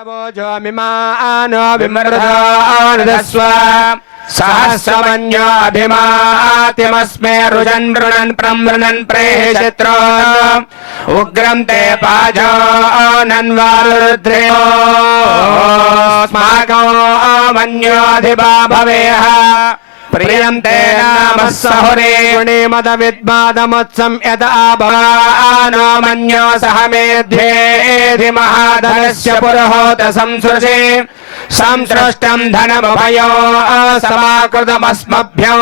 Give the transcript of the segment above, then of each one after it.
मिमानो विमृधानदस्व सहस्रमन्योऽभिमातिमस्मे रुजन् रुणन् प्रमृणन् प्रेषित्रो उग्रं ते पाजो नन्वारुद्रयो स्माको मन्योऽधिपा भवेह प्रियं ते नामः सहुरे गुणिमदविद्मादमुत्सं यद आभवानो मन्यो सह मेध्येधि महाधनस्य पुरोहोत संसृजे संसृष्टं धनमुभयो समाकृतमस्मभ्यो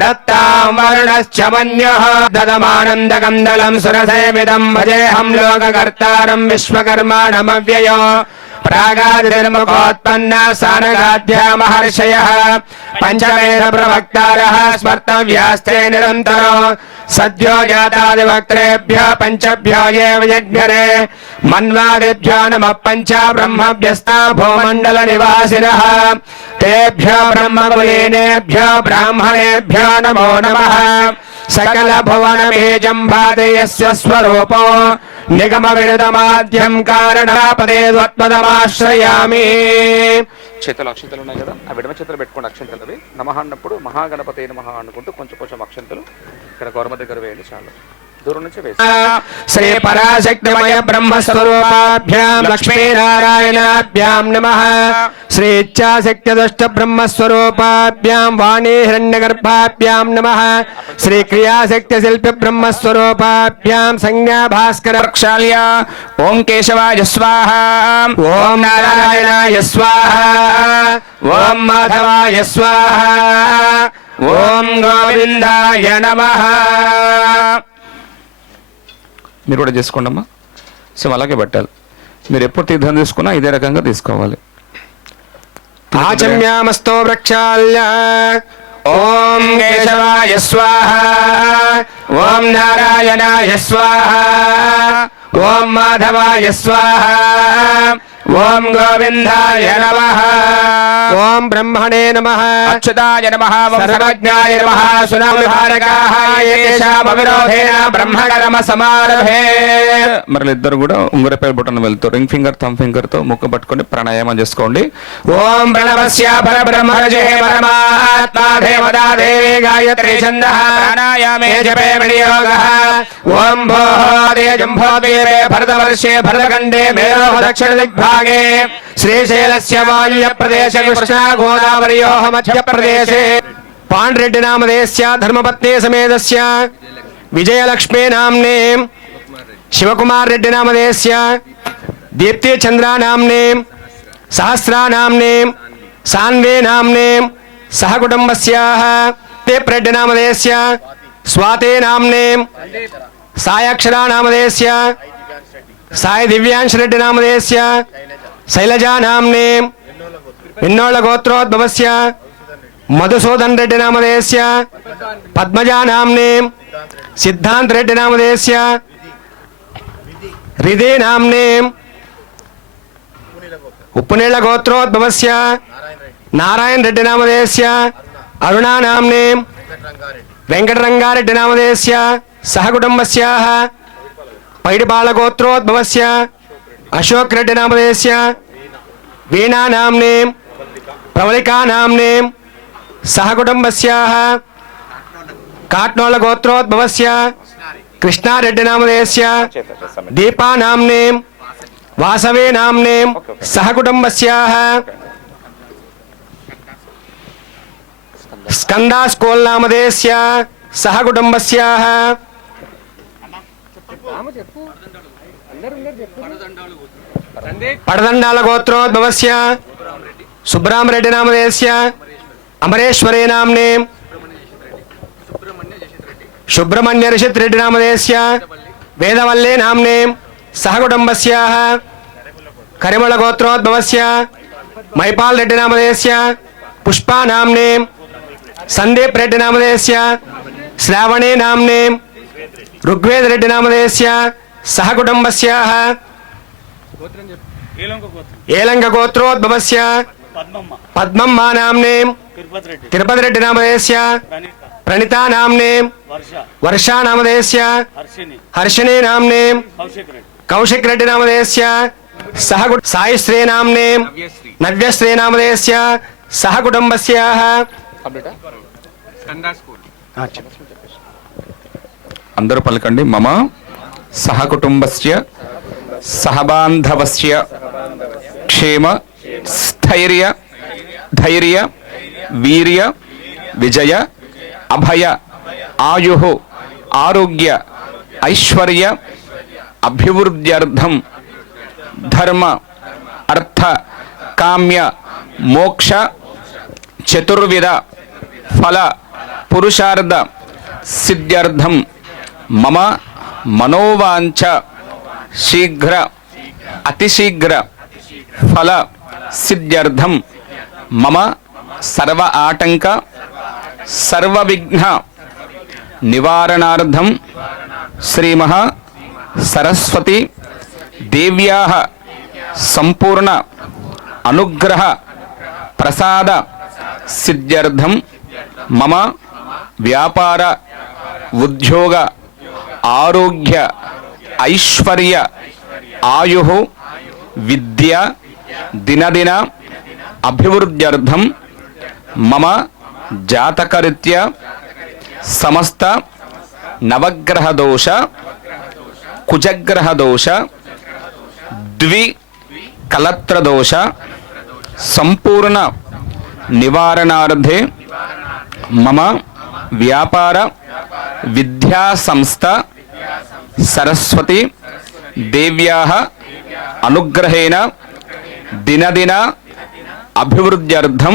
दत्तां वर्णश्च मन्यः ददमानन्दकन्दलं सुरसेविदं भजेऽहं लोककर्तारं विश्वकर्माणमव्ययो प्रागादिर्मुखोत्पन्ना सानगाद्या महर्षयः पंचवेद प्रवक्तारः स्मर्तव्यास्ते निरन्तरो सद्यो जातादिवक्त्रेभ्यः पञ्चभ्यो ये यज्ञरे मन्वादिभ्यो नमः पञ्च ब्रह्मभ्यस्ता भूमण्डलनिवासिनः तेभ्यो ब्रह्मकुलीनेभ्यो ब्राह्मणेभ्यो नमो नमः सकल भुवनबीजं भादयस्य स्वरूपो निगम विरुद्धमाद्यं कारणपदे त्वत्पदमाश्रयामि చేతులు అక్షంతలు ఉన్నాయి కదా ఆ విడమ చేతులు పెట్టుకోండి అక్షంతలవి నమః అన్నప్పుడు మహాగణపతే నమః అనుకుంటూ కొంచెం కొంచెం అక్షంతలు ఇక్కడ గౌరమ్మ దగ్గర వేయండి చాలు దూరం నుంచి వేసి శ్రీ పరాశక్తిమయ బ్రహ్మ స్వరూపాభ్యాం లక్ష్మీనారాయణాభ్యాం నమః శ్రీ ఇచ్ఛాశక్తి దుష్ట బ్రహ్మ స్వరూపాభ్యాం వాణీ హిరణ్యగర్భాభ్యాం నమః శ్రీ క్రియాశక్తి శిల్పి బ్రహ్మ స్వరూపాభ్యాం సంజ్ఞా భాస్కర ప్రక్షాళ్య ఓం కేశవాయ స్వాహ ఓం నారాయణాయ స్వాహ ఓం మాధవాయ స్వాహ ఓం గోవిందాయ నమః మీరు కూడా చేసుకోండి అమ్మా సేమ్ అలాగే పెట్టాలి మీరు ఎప్పుడు తీర్థం తీసుకున్నా ఇదే రకంగా తీసుకోవాలి ఆచమ్యామస్తో ప్రక్షాళ్య ఓం కేశవాయ స్వాహ ఓం నారాయణాయ స్వాహ ఓం మాధవాయ స్వాహ ఓం గోవిందాయ నమః ఓం బ్రహ్మణే నమః అచ్యుతాయ నమః సర్వజ్ఞాయ నమః సునామహారకాః ఏషామ విరోధేన బ్రహ్మకర్మ సమారభే మరి ఇద్దరు కూడా ఉంగరపేరు బటన్ వెళ్తూ రింగ్ ఫింగర్ థంబ్ ఫింగర్ తో ముక్కు పట్టుకొని ప్రాణాయామం చేసుకోండి ఓం ప్రణవస్య పరబ్రహ్మజే పరమాత్మా దేవతా దేవి గాయత్రీ ఛందః ప్రాణాయామే జపే వినియోగః ఓం భోదే జంభోద్వీపే భరతవర్షే భరతఖండే మేరో దక్షిణ దిగ్భాగే శ్రీశైలస్య వాయువ్య ప్రదేశ కృష్ణా గోదావర్యోః మధ్య ప్రదేశే పాండ్రెడ్డి నామధేయస్య ధర్మపత్ని సమేతస్య విజయలక్ష్మీ నామ్నే శివకుమార్ రెడ్డి నామధేయస్య దీప్తి చంద్ర నామ్నే సహస్రా నామ్నే సాన్వే నామ్నే సహ కుటుంబస్యాః దీప్ రెడ్డి నామధేయస్య స్వాతే నామ్నే సాయక్షరా నామధేయస్య సాయి దివ్యాంశ్ రెడ్డి నామధేయస్య శైలజా నామ్నే ఎన్నోళ్ళ గోత్రోద్భవస్య మధుసూదన్ రెడ్డి నామధేయస్య పద్మజా నామ్నే సిద్ధాంత్ రెడ్డి నామధేయస్య రిధి నామ్నే ఉప్పునీళ్ళ గోత్రోద్భవస్య నారాయణ రెడ్డి నామధేయస్య అరుణా నామ్నే వెంకటరంగారెడ్డి నామధేయస్య సహ కుటుంబస్యాః పైడిపాళ గోత్రోద్భవస్య అశోక్ రెడ్డి నామధేయస్య వీణా నామ్నే ప్రవళికా నామ్నే సహ కుటుంబస్యాః కాట్నోళ గోత్రోద్భవస్య కృష్ణారెడ్డి నామధేయస్య దీపా నామ్నే వాసవే నామ్నే సహ కుటుంబస్యాః స్కందా స్కోల్ నామధేయస్య సహ కుటుంబస్యాః పడదండాల గోత్రోద్భవస్య సుబ్రహ్మరెడ్డి నామధేయస్య అమరేశ్వరే నామ్నే సుబ్రహ్మణ్య రిషిత్ రెడ్డి నామధేయస్య వేదవల్లే నామ్నే సహ కుటుంబస్యాః కరిముల గోత్రోద్భవస్య మైపాల్ రెడ్డి నామధేయస్య పుష్పా నామ్నే సందీప్ రెడ్డి నామధేయస్య శ్రావణే నామ్నే ఋగ్వేద రెడ్డి నామధేయస్య సహ కుటుంబస్యాః ఏలంక గోత్రోద్భవస్య పద్మమ్మ నామ్నే తిరుపతి రెడ్డి నామధేయస్య ప్రణితా నామ్నే వర్షా నామధేయస్య హర్షిణీ నామ్నే కౌశిక్ రెడ్డి నామధేయస్య సహ సాయి శ్రీనామ్నే నవ్యశ్రీనామదేస్య సహ కుటుంబస్యాః అందరూ పలకండి. మమ సహకుటుంబస్య సహబాంధవస్య క్షేమ స్థైర్య ధైర్య వీర్య విజయ అభయ ఆయు ఆరోగ్య ఐశ్వర్య అభివృద్ధ్యర్థం ధర్మ అర్థ కామ్య మోక్ష చతుర్విధ ఫల పురుషార్థ సిద్ధ్యర్థం మమ మనోవాంఛ శీఘ్ర అతిశీఘ్ర ఫల సిద్ధ్యర్థం మమ సర్వ ఆటంక సర్వ విఘ్న నివారణార్థం శ్రీమహా సరస్వతి దేవ్యాః సంపూర్ణ అనుగ్రహ ప్రసాద సిద్ధ్యర్థం మమ వ్యాపార ఉద్యోగ ఆరోగ్య ఐశ్వర్య ఆయు విద్య దినదిన అభివృద్ధ్యర్థం మమ జాతకరీత్యా సమస్త నవగ్రహ దోష కుజగ్రహ దోష ద్వి కలత్ర దోష సంపూర్ణ నివారణార్థే మమ వ్యాపార విద్యా సంస్థ సరస్వతి దేవ్యాః అనుగ్రహేణ దినదిన అభివృద్ధ్యర్థం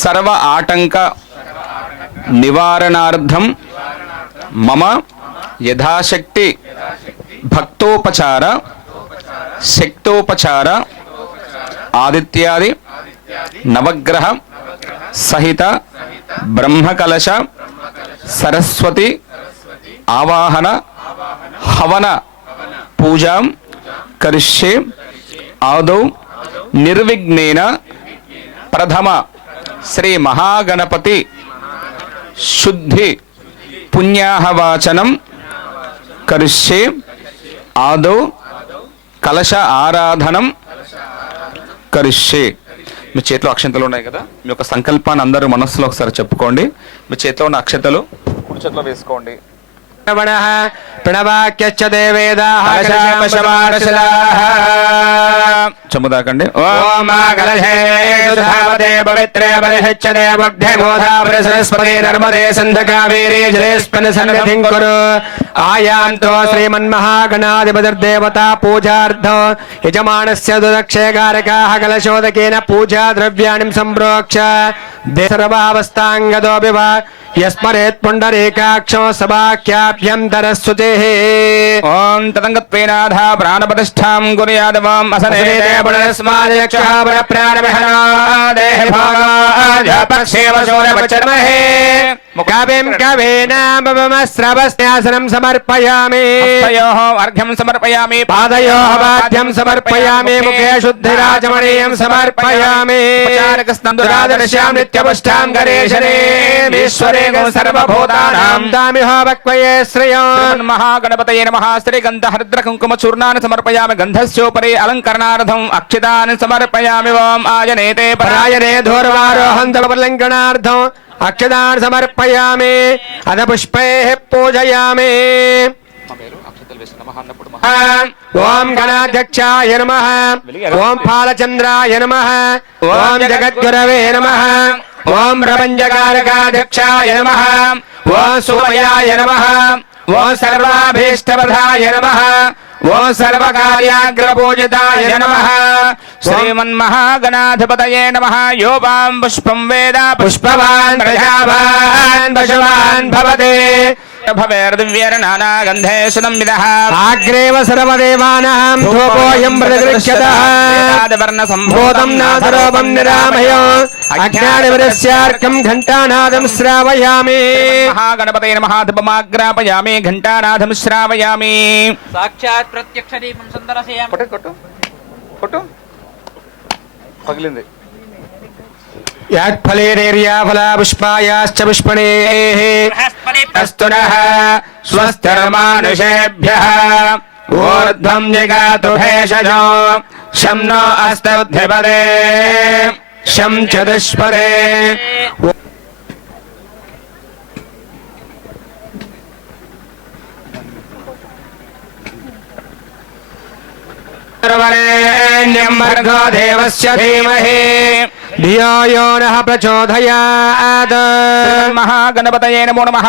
సర్వ ఆటంక నివారణార్థం మమ యథాశక్తి భక్తోపచార శక్తోపచార ఆదిత్యాది నవగ్రహ సహిత బ్రహ్మకలశ సరస్వతి ఆవాహన హవన పూజాం కరిష్యే. ఆదౌ నిర్విఘ్నేన ప్రథమ శ్రీ మహాగణపతి శుద్ధి పుణ్యాహవాచనం కరిష్యే. ఆదౌ కలశ ఆరాధనం కరిష్యే. మీ చేతిలో అక్షంతలు ఉన్నాయి కదా, మీ యొక్క సంకల్పాన్ని అందరూ మనస్సులో ఒకసారి చెప్పుకోండి. మీ చేతిలో ఉన్న అక్షంతలు కుడి చేతిలో వేసుకోండి. ప్రణవాక్యశ్చ దేవేదాః చముదాకండి. ఓం కలశే సుధావతే పవిత్రే పరిహచ్యతే బుద్ధే గోదావరి సరస్వతి నర్మదే సింధు కావేరీ జలేస్మిన్ సన్నిధిం కురు. ఆయాంతో శ్రీమన్మహాగణాధిపతిర్దేవతా పూజార్థం యజమానస్య దుదక్షేకారకాః కలశోదకేన పూజా ద్రవ్యాణి సంప్రోక్ష దేశర్వావస్థాంగదోపి వా యస్మరేత్ పుండరీకాక్షో సభాఖ్యాభ్యంతరస్సుచేః. ఓం తదంగత్వేనాథ ప్రాణప్రతిష్ఠాం కుర్యాదవాం అసనేతే పునరస్మాదక్షః పరప్రాణమహనా దేహి భాగాధ్యాపక్షేవ శూరపచర్మహే. కవిం కవీనామమస్రవస్యాసనం సమర్పయామి. హస్తయోః అర్ఘ్యం సమర్పయామి. పాదయోః వాద్యం సమర్పయామి. ముఖే శుద్ధిరాజమణీయం సమర్పయామి. ఉపచారకస్తందురాదర్శ్యాం నిత్యపుష్టాం గణేశనేశ్వరే సర్వభూతానాం దామిహో వక్వయే శ్రేయం. మహాగణపతయే నమః. శ్రీగంధహృద్ర కుంకుమ చూర్ణాన్ని సమర్పయామి. గంధస్యోపరి అలంకరణార్థం అక్షితాన్ని సమర్పయామి. ఓం ఆయనేతే పరాయణే ధూర్వారోహంతమలంకరణార్థం అక్షతాన్ సమర్పయామి. అద పుష్పైః పూజయామి. ఓం గణాధ్యక్షాయ నమః. ఓం ఫాలచంద్రాయ నమః. ఓం జగద్గురవే నమః. ఓం ప్రపంచకారకాధ్యక్షాయ నమః. ఓం సుమయాయ నమః. ఓం సర్వాభీష్టప్రదాయ నమః. ఓం సర్వకార్యాగ్రపూజితాయ నమః. శ్రీమన్మహాగణాధిపతయే నమః. యోపాం పుష్పం వేద పుష్పవాన్ ప్రజావాన్ పశువాన్ భవతే. భవేర్దివ్యేర్నానాగంధే సునంవిదః. ఆగ్రేవ సర్వదేవానాం ధూపోయం ప్రతిగృహ్యతః. భూతం నాథరూపం నిరామయం అజ్ఞానవిరస్యార్కం ఘంటానాదం శ్రావయామి. మహాగణపతయే నమః. ధూపమాగ్రాపయామి. ఘంటానాదం శ్రావయామి. సాక్షాత్ ప్రత్యక్ష దీపం సుందరసేయం. కొట్టు కొట్టు కొట్టు. పగిలింది. యాత్ఫలేర్యాఫలా పుష్పాయాశ్చ పుష్పణేః అస్తు నః స్వస్తిర్మానుషేభ్యः ఊర్ధ్వం జగాతు భేషజో శం నో అస్తద్ధిపదే శం చతుష్పదే వరేణ్యం భర్గో దేవస్య ధీమహి ధియో యో నః ప్రచోదయాత్. మహాగణపతయే నమో నమః.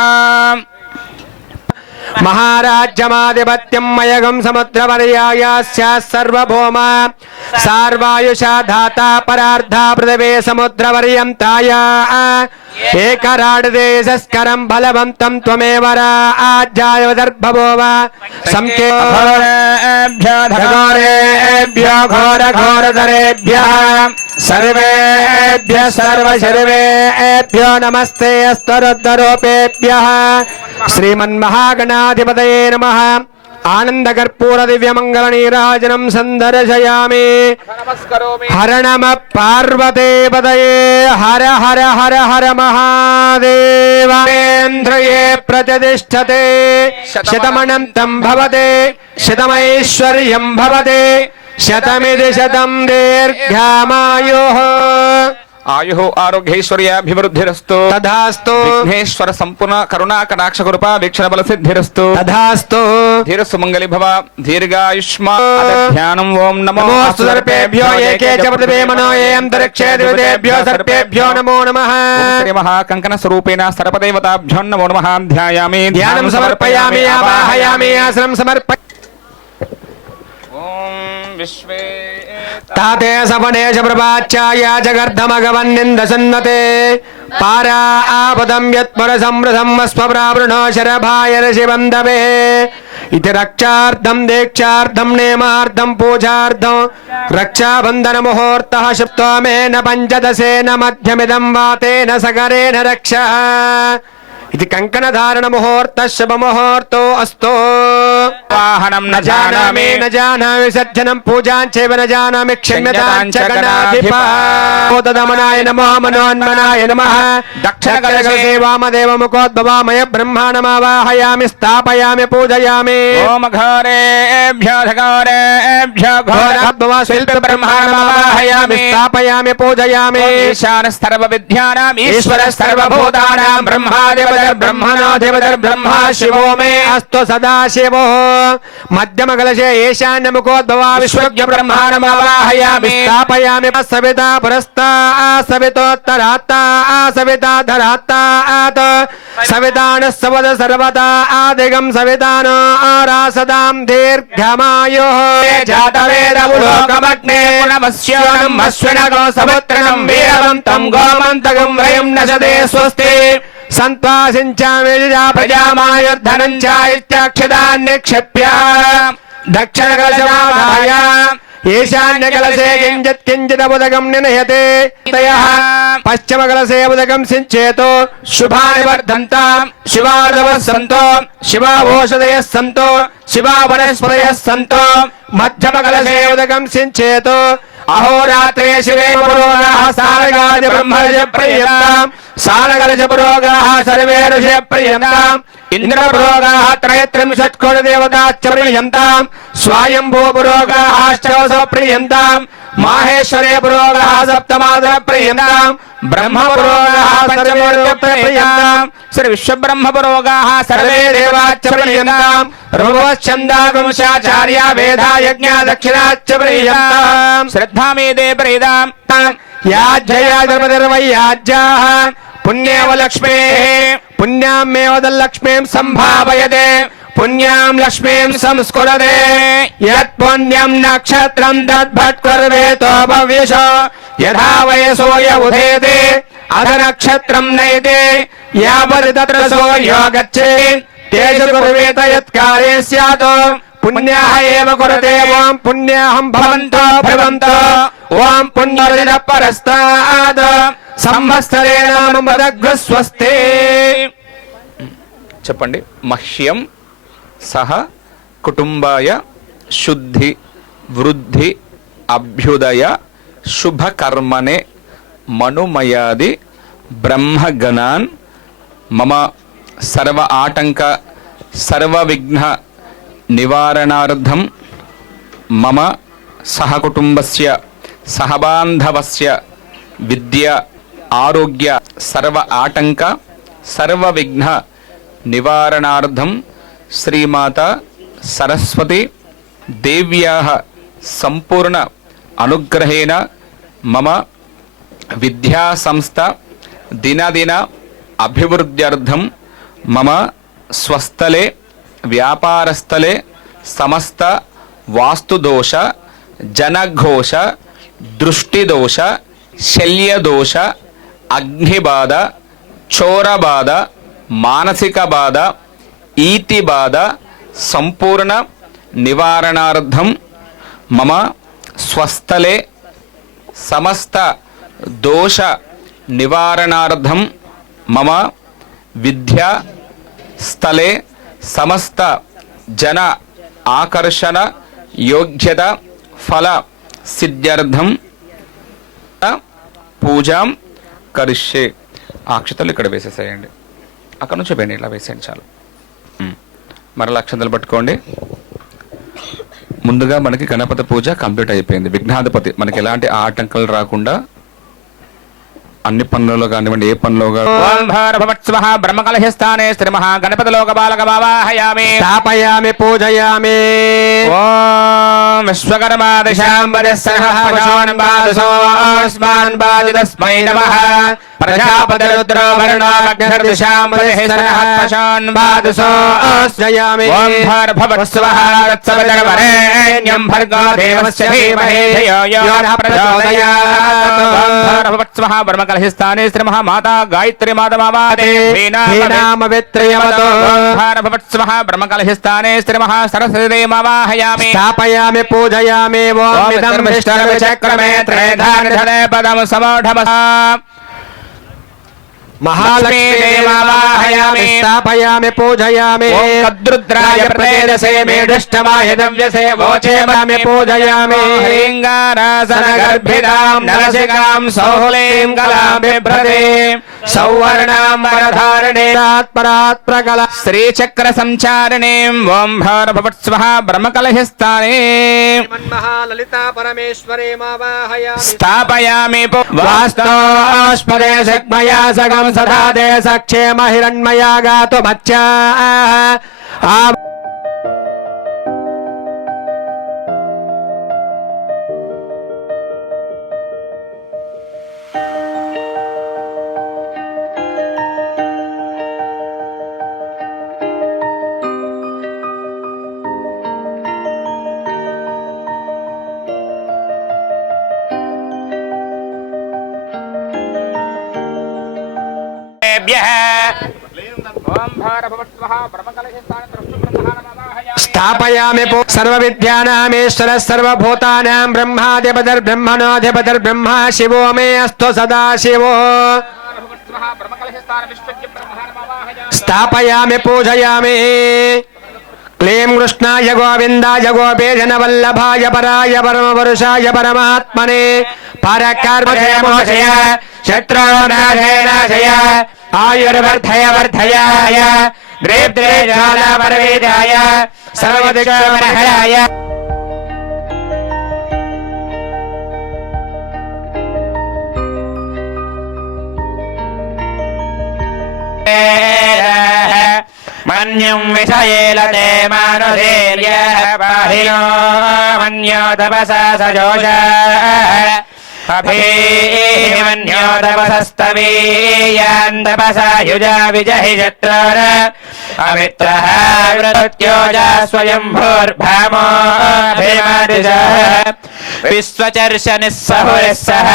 మహారాజ్యమాధిపత్యం మయగం సముద్రవర్యాయాస్య సర్వభౌమ సార్వాయుషా ధాతా పరార్ధా పృథివీ సముద్రవర్యం తాయా ఏకరాడదేశస్కరం బలవంతం త్వమేవ రాజ్యాయోదర్భవోవ సంకేభ్యో ఘోర ఘోరధరేభ్యః సర్వేభ్యः సర్వశర్వేభ్యో నమస్తే అస్తరుద్ధరూపేభ్యः. శ్రీమన్మహాగణాధిపతయే నమః. ఆనందకర్పూర దివ్యమంగళ నీరాజనం సందర్శయామి. హర నమ పార్వతీపతయే హర హర హర హర మహాదేవేంద్రియే ప్రతిష్టతే శతమనంతం భవతే శతమైశ్వర్యం భవతే శతమిది శతం దీర్ఘమాయుః. ఆయు ఆరోగ్యైశ్వర్యాభివృద్ధిరస్తు తథాస్తు. విఘ్నేశ్వర సంపూర్ణ కరుణా కటాక్ష కృపా వీక్షణ బల సిద్ధిరస్తు తథాస్తు. ధీరస్సు మంగళి భవ దీర్ఘాయుష్మా ధ్యానం. ఓం నమో నమోస్తు సర్పేభ్యో ఏకే చ పృథివీ మనో ఏ అంతరిక్షే దేవతేభ్యో సర్పేభ్యో నమో నమః. శ్రీ మహాకంకణ స్వరూపేణ సర్పదేవతాభ్యో నమో నమః. ధ్యాయామి ధ్యానం సమర్పయామి ఆవాహయామి ఆసనం సమర్ప. ఓం విశ్వే తాతే సవనేశ ప్రభాచ్యాయ జగర్ధమగవన్నిందసన్నతే పారా ఆపదం యత్పర సమృధం అస్మప్రావృణో శరభాయ ఋషిబంధవే ఇది రక్షార్థం దీక్షార్థం నేమార్థం పూజార్థం రక్షాబంధన ముహూర్తః శుప్తోమేన పంచదశేన మధ్యమిదం వాతేన సగరేణ రక్ష ఇది కంకణధారణ ముహూర్త శుభ ముహూర్తో అస్తో. వాహనం న జానామి న జానామి సజ్జనం పూజాం చైవ న జానామి క్షమ్యతాం చ గణాధిప. దమనాయ నమో మనోన్మనాయ నమః. దక్షిణకలశే వామదేవ ముఖోద్భవామయ బ్రహ్మాణమావాహయామి స్థాపయామి పూజయామి. ఓం ఘోరేభ్యో ఘోరేభ్యో ఘోరోద్భవ శిల్ప బ్రహ్మాణమావాహయామి స్థాపయామి పూజయామి. ఈశాన సర్వ విద్యానాం ఈశ్వర సర్వభూతానాం బ్రహ్మాధిపతిర్ బ్రహ్మణోధిపతిర్ బ్రహ్మా శివో మే అస్తు సదాశివో. మధ్యమ కలశే ఈశాన్య ముఖోద్భవ విశ్వజ్ఞ బ్రహ్మాణమావాహయామి స్థాపయామి. సవితా పురస్తా సవితోత్తరాత్తా సవితాధరాత్తాత్ సవితాన సవద సర్వదా ఆదిగం సవితానో ఆరాసదాం దీర్ఘమాయుః. జాతవేదములోకమగ్నే నమస్యోనం అశ్వినగో సముద్రం వీరవంతం గోమంతకం వయం నశదే స్వస్తి. సంత్వాసించామి ప్రజామాయుర్ధనం చాయిత్యాక్షదాన్ నిక్షిప్య దక్షిణకలశమాదాయ ఈశాన్యకలశే కించిత్ కించిదముదకం నినయతే. పశ్చిమకలశే ఉదకం సించేతో శుభాని వర్ధంతాం శివాదవః సంతో శివావోషధయః సంతో శివా వనస్పతయః సంతో. మధ్యమకలశే ఉదకం సించేతో అహోరాత్రే శివే పురోగాః సారగాది బ్రహ్మర్ష ప్రియతాం సారగలశ పురోగాః సర్వే ఋషయ ప్రియతాం. ఇంద్ర పురోగాః త్రయత్రింశత్కోటి దేవతాశ్చ ప్రియతాం స్వయంభూ పురోగాః అష్టవస ప్రియతాం. మాహేశ్వరే పురోగాః సప్తమాదర ప్రియతాం బ్రహ్మ పురోగాః పంచమోర్గ ప్రియతాం. శ్రీ విశ్వబ్రహ్మ పురోగాః సర్వే దేవాశ్చ ప్రియతాం. రువశ్చందాగుంశాచార్య వేదా యజ్ఞ దక్షిణాశ్చ ప్రియతాం. శ్రద్ధామేదే ప్రియతాం. యాజ్ఞయాధర్మధర్మయాజ్యాః పుణ్యేవ లక్ష్మేః పుణ్యామేవ లక్ష్మీం సంభావయతే పుణ్యాం లక్ష్మీం సంస్కురతే. యత్ పుణ్యం నక్షత్రం తద్భట్కర్వేతో భవ్యశో యథా వయసోయ ఉదేతే అధ నక్షత్రం నయతే యావద్ తత్ర సూర్యో గచ్చేత్ తేజు కుర్వేత యత్కార్యే స్యాత్. పుణ్యాః ఏవ కురతే ఓం పుణ్యాహం భవంతో భవంతో ఓం పుణ్యదిన పరస్తాద్ సంవత్సరేణ మదగ్రస్వస్తే. చెప్పండి. మహ్యం సహ కుటుంబాయ శుద్ధి వృద్ధి అభ్యుదయ శుభకర్మనే మనుమయాది బ్రహ్మగణాన్ మమ సర్వ ఆటంక సర్వ విఘ్న నివారణార్థం మమ సహకుటుంబస్య సహబాంధవస్య విద్య ఆరోగ్య సర్వ ఆటంక సర్వ విఘ్న నివారణార్థం శ్రీమాత సరస్వతి దేవ్యాః సంపూర్ణ అనుగ్రహేణ మమ విద్యా సంస్థ దినదిన అభివృద్ధ్యర్థం మమ స్వస్థలే వ్యాపారస్థలే సమస్త వాస్తుదోష జనఘోష దృష్టిదోష శల్యదోష అగ్నిబాధ చోరబాధ మానసిక బాధ ఈతి బాధ సంపూర్ణ నివారణార్థం మమ స్వస్థలే సమస్త దోష నివారణార్థం మమ విద్యా స్థలే సమస్త జన ఆకర్షణ యోగ్యత ఫల సిద్ధ్యర్థం పూజాం కరిష్యే. అక్షతలు ఇక్కడ వేసేసేయండి, అక్కడ నుంచి వేయండి, ఇలా వేసేయండి చాలు. మరలా అక్షతలు పట్టుకోండి. ముందుగా మనకి గణపతి పూజ కంప్లీట్ అయిపోయింది. విఘ్నాధిపతి మనకి ఎలాంటి ఆటంకాలు రాకుండా అన్ని పనులలో కానివ్వండి, ఏ పనిలో బ్రహ్మకలశస్థానే శ్రీ మహాగణపతి లోక బాలక భావాహయామి స్థాపయామి పూజయామి. ఓం విశ్వకర్మాదశాంబరస్మాన్ బాధితస్మై నమః. ప్రజాపతిరుద్రో వర్ణాగ్నిర్దిశాంబరస్మాన్ బాధితోస్మయామి. ఓం భర్భవత్స్వః తత్సవితుర్వరేణ్యం భర్గో దేవస్య ధీమహి ధియో యో నః ప్రచోదయాత్. ఓం భర్భవత్స్వః బ్రహ్మకలశస్థానే శ్రీ మహామాతా గాయత్రీ మాతమావాదే శ్రీనామవిత్రయవతో. ఓం భర్భవత్స్వః బ్రహ్మకలశస్థానే శ్రీ మహా సరస్వతీ దేవమావాహయామి స్థాపయామి పూజయామి. ఓం ఇదం విష్ణుర్విచక్రమే త్రైధానిధరే పదం సమోఢమసా మహాలక్ష్మీ దేవావాహయామి. స్థాపయామి పూజయామి. కద్రుద్రాయ ప్రదేశే మేఢష్టమాయ దవ్యసే వోచేమామి పూజయామి. హ్రీంగారాసన గర్భిదాం నరసికాం సౌహులీం కలాం బిభ్రతీం సౌవర్ణాం వరధారణేం ప్రకల శ్రీచక్ర సంచారిణీం. ఓం భర్భవత్స్వః బ్రహ్మకలశస్థానే మన్మహాలలితా పరమేశ్వరీమావాహయామి. స్థాపయామి వాస్తోస్పదే సగ్మయా సగం సదా దే సక్షేమ హిరణ్మయా గాతు మచ్చా. స్థాపయామి సర్వ విద్యానామేశ్వర సర్వభూతానాం బ్రహ్మాధిపతిర్బ్రహ్మణోధిపతిర్బ్రహ్మ శివో మే అస్తు సదా శివో. స్థాపయామి పూజయామి. క్లీం కృష్ణాయ గోవిందాయ గోపీజన వల్లభాయ పరాయ పరమపురుషాయ పరమాత్మనే పరకర్మజయ మోషయ శత్రునాశయ నాశయ ఆయుర్వర్ధయ వర్ధయాయ ద్రేద్రే జ్వాలా పరవేదాయ సర్వదిక్షోమనహరాయ. మన్యం విషయేలతే మానుధీర్య బాహినో మన్యో తపసా సజోష అభీమన్యో తపసస్తవీయాన్ తపసా యుజా విజహి శత్రుర అమిత్రః వృత్యోజా స్వయంభూర్భామో భీమాదిశః విశ్వచర్ష నిస్సహురిస్సహ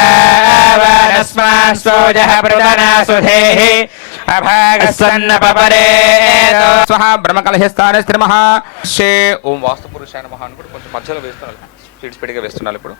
వానస్మాన్ సోజః ప్రదనా సుధేః అభాగసన్న పపరే స్వహ బ్రహ్మకలశస్థానే శ్రీ మహా శే. ఓం వాస్తు పురుషాయ నమః అని కూడా కొంచెం మధ్యలో వేస్తున్నారు, స్పీడ్ స్పీడ్గా వేస్తున్నారు. ఇప్పుడు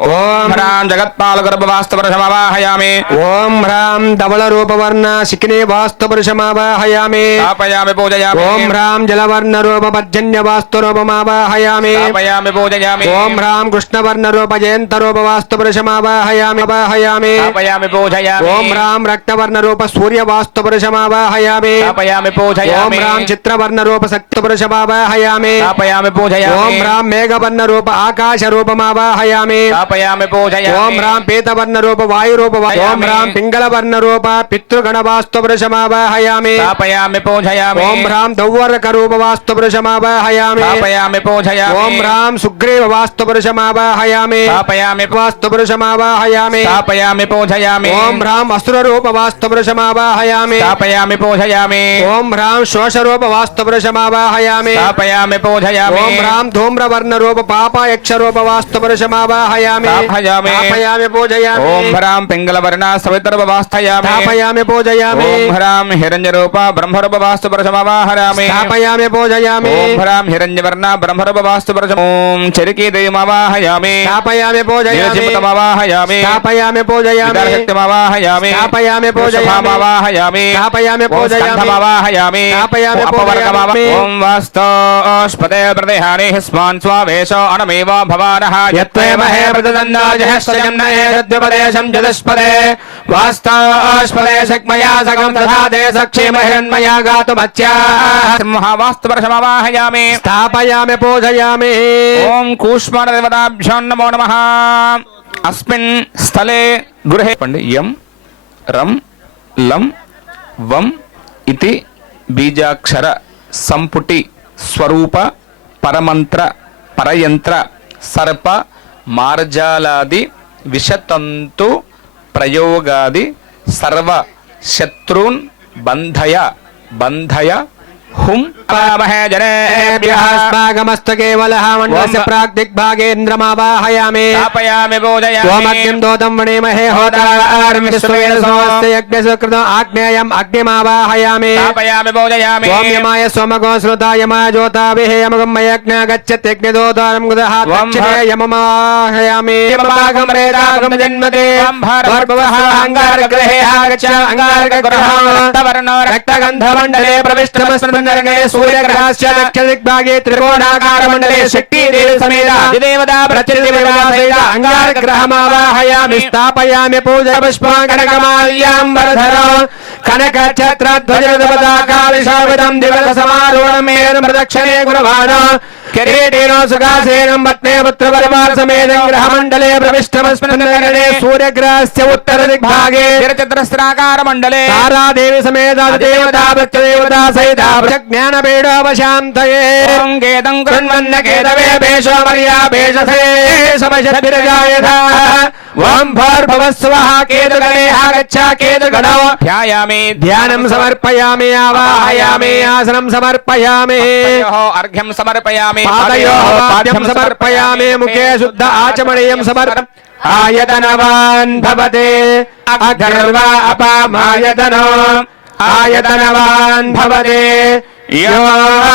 ఓం హ్రాం జగత్పాలగర్భవాస్తవరసమావాహయామి ఓం హ్రాం ధవళ రూపవర్ణ శిఖినే వాస్తు పురుషమావాహయామి స్థాపయామి పూజయామి ఓం హ్రాం జలవర్ణ రూప పర్జన్య వాస్తు రూపమావాహయామి స్థాపయామి పూజయామి ఓం హ్రాం కృష్ణవర్ణ రూప జయంత రూప వాస్తు పురుషమావాహయామి వాహయామి స్థాపయామి పూజయామి ఓం హ్రాం రక్తవర్ణ రూప సూర్య వాస్తు పురుషమావాహయామి స్థాపయామి ఓం పూజయామి హ్రాం చిత్రవర్ణ రూప శక్తి పురుషమావాహయామి స్థాపయామి పూజయామి ఓం హ్రాం మేఘవర్ణ రూప ఆకాశ రూపమావాహయామి స్థాపయామి పూజయామి ఓం హ్రాం పీతవర్ణ రూప వాయు రూప ఓం హ్రాం పింగళవర్ణ రూప పితృగణ వాస్తు పురుషమావాహయామి స్థాపయామి పూజయామి ఓం హ్రాం దౌవర్క రూప వాస్తు పురుషమావాహయామి స్థాపయామి పూజయామి ఓం హ్రాం సుగ్రీవ వాస్తు పురుషమావాహయామి స్థాపయామి వాస్తు పురుషమావాహయామి స్థాపయామి పూజయామి ఓం హ్రాం అసుర రూప వాస్తు పురుషమావాహయామి స్థాపయామి పూజయామి ఓం హ్రాం శోష రూప వాస్తు పురుషమావాహయామి స్థాపయామి పూజయామి ఓం హ్రాం ధూమ్రవర్ణ రూప పాప యక్ష రూప వాస్తు పురుషమావాహయామి స్థాపయామి స్థాపయామి పూజయామి ఓం హ్రాం పింగళవర్ణ సవితర్భవాస్తయామి స్థాపయామి పూజయామి ఓం హ్రాం హిరణ్యరూప బ్రహ్మరూపవాస్తు పరసమావాహయామి స్థాపయామి పూజయామి ఓం హ్రాం హిరణ్యవర్ణ బ్రహ్మరూపవాస్తు పరస ఓం చరికీ దేవమావాహయామి స్థాపయామి పూజయామి నిరజితమవాహయామి స్థాపయామి పూజయామి విదర్శక్తిమవాహయామి స్థాపయామి పూజయామి వృషభామవాహయామి స్థాపయామి ఓం పూజయామి స్కంధమవాహయామి స్థాపయామి ఓం అపవర్గమవ పూజయామి ఓం వాస్తోష్పదే ప్రతిహాని స్మాన్ స్వావేశో అనమేవ భవానః యత్వేమహే ప్రదదన్నాజహస్రజం నయేద్యుపదేశం చతుష్పదే వాస్తోష్పదే శక్మయా సగం దధాదే సక్షేమ హిరణ్మయా గాతుమత్యాః మహావాస్తుపరసమావాహయామి స్థాపయామి పూజయామి ఓం కూష్మాణదేవతాభ్యో నమో నమః అస్మిన్ స్థలే గృహే పండి యం రం లం వం ఇతి బీజాక్షర సంపుటి స్వరూప పరమంత్ర పరయంత్ర సర్ప మార్జాలాది విషతంతు ప్రయోగాది సర్వ శత్రూన్ బంధయ బంధయ హుం పామహే జనేభ్యః స్మాగమస్తు కేవలః మండలస్య ప్రాగ్దిగ్భాగేంద్రమావాహయామి స్థాపయామి పూజయామి ఓమగ్నిం దోతం వణీమహే హోతారం విశ్వేన సోమస్య యజ్ఞసుకృతం ఆగ్నేయం అగ్నిమావాహయామి స్థాపయామి పూజయామి ఓం యమాయ సోమగో శ్రుతాయ మా జ్యోతాభిహే యమగం మయజ్ఞ గచ్చత్యగ్నిదోతారం గుదః దక్షిణే యమమాహయామి యమభాగం రేదాగం జన్మతే భర్భవః అంగారగ్రహే ఆగచ్చ అంగారగ్రహః రక్తవర్ణో రక్తగంధమండలే ప్రవిష్టమస్మృతంగరే సూర్యగ్రహస్య దక్షిణదిగ్భాగే త్రికోణాకారమండలే శక్తిదేవి సమేత అధిదేవతా ప్రత్యధిదేవతా సహిత అంగారగ్రహమావాహయామి స్థాపయామి పూజా పుష్పాంగణకమాల్యాంబరధరో కనకఛత్రధ్వజపతాకావిశావిదం దివల సమారూఢమేన ప్రదక్షిణే గురవాణ కిరీటేన సుఖాసేనం పత్నే పుత్రపరివార సమేతం గ్రహమండలే ప్రవిష్టమస్మృతంగరే సూర్యగ్రహస్య ఉత్తరదిగ్భాగే చతురస్రాకార మండలే తారాదేవి సమేత దేవతా ప్రత్యదేవతా సహిత జ్ఞానపీడోపశాంతయే ఓం కేతం కృణ్వన్న కేతవే భేషో మర్యా భేషసే సమశద్భిరజాయథ ఓం భర్భవస్వః కేతుగణే ఆగచ్చ కేతుగణో ధ్యాయామి ధ్యానం సమర్పయామి ఆవాహయామి ఆసనం సమర్పయామి పాదయోః అర్ఘ్యం సమర్పయామి పాదయోః పాద్యం సమర్పయామి ముఖే శుద్ధ ఆచమనీయం ఆయతనవాన్ భవతే అగ్నిర్వా అపామాయతనో ఆయతనవాన్ భవతే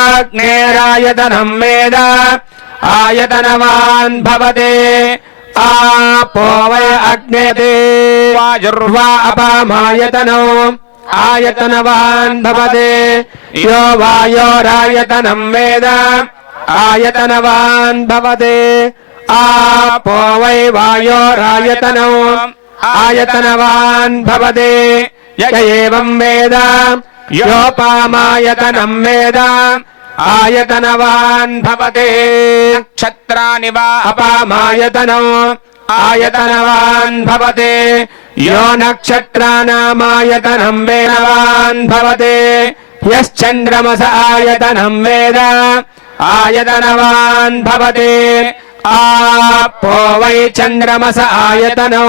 యోగ్నేరాయతనం వేద ఆయతనవాన్ భవతే आपो वै अग्नेते वायुर्वा अपामायतनो आयतनवान् भवते यो वायोरायतनं वेद आयतनवान् भवते आपो वै वायोरायतनो आयतनवान् भवते य एवं वेद योपामायतनं वेद ఆయతనవాన్ భవతే నక్షత్రాని వా అపామాయతనో ఆయతనవాన్ భవతే యో నక్షత్రానామాయతనం వేదవాన్ భవతే యశ్చంద్రమస ఆయతనం వేద ఆయతనవాన్ భవతే आपो वै चंद्रमस आयतनो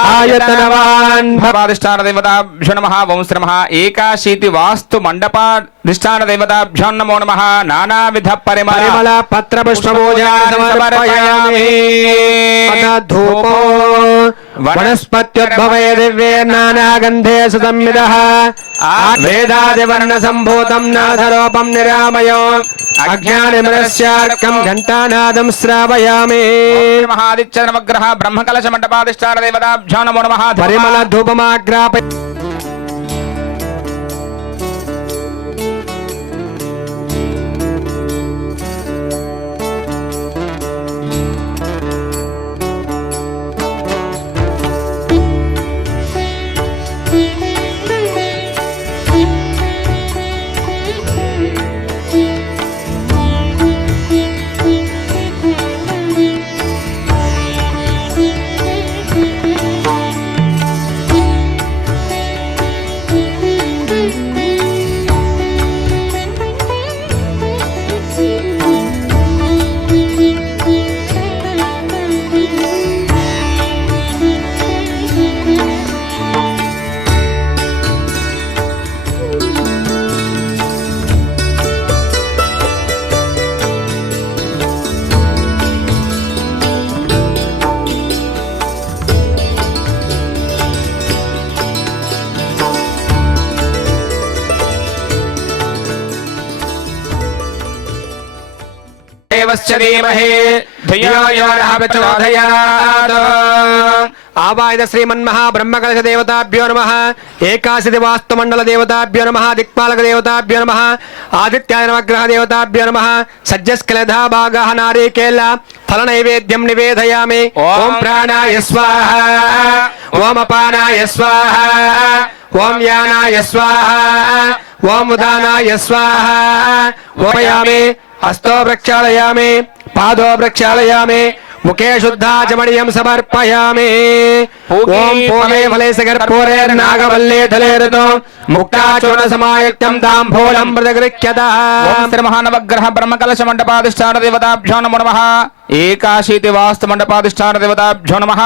ఆయతనవాన్ భవాధిష్టాన దేవతాభ్యో నమః ఓం శ్రీ నమః ఏకాశీతి వాస్తు మండపాధిష్టాన దేవతాభ్యో నమో నమః నానావిధ పరిమళ పత్ర పుష్ప పూజా సమర్పయామి అత ధూపో वनस्पत्युद्भवे दिव्ये नानागन्धे सुसंविदः वेदादिवर्णसम्भूतं नाथरूपं निरामयो अज्ञानिमनस्यार्कं घण्टानादं श्रावयामि महादित्य नवग्रह ब्रह्मकलश मंडपाधिष्ठान देवताभ्यो नमो नमः परिमलधूपमाग्रापय आवाहित श्रीमन्महाब्रह्मकलश देवताभ्यो नमः एकादशि वास्तुमंडल देवताभ्यो नमः दिक्पालक देवताभ्यो नमः आदित्याय नवग्रह देवताभ्यो नमः सज्जस्कलधा भागः नारिकेल फल नैवेद्यं निवेदयामि ओम प्राणाय स्वाहा ओम अपानाय स्वाहा ओम यानाय स्वाहा ओम उदानाय स्वाहा ओमयामि हस्तो प्रक्षालयामि पादो प्रक्षालयामि मुखे शुद्धाचमणीयं समर्पयामि ओम पूर्णे फले सगर्पूरेर्नागवल्ले धले ऋतो मुक्ताचूर्ण समायुक्तं ताम्बूलं मृदगृह्यतः ओम श्री महानवग्रह ब्रह्मकलश मंडपाधिष्ठान देवताभ्यो नमो नमः एकाशीति वास्तु मंडपाधिष्ठान देवताभ्यो नमः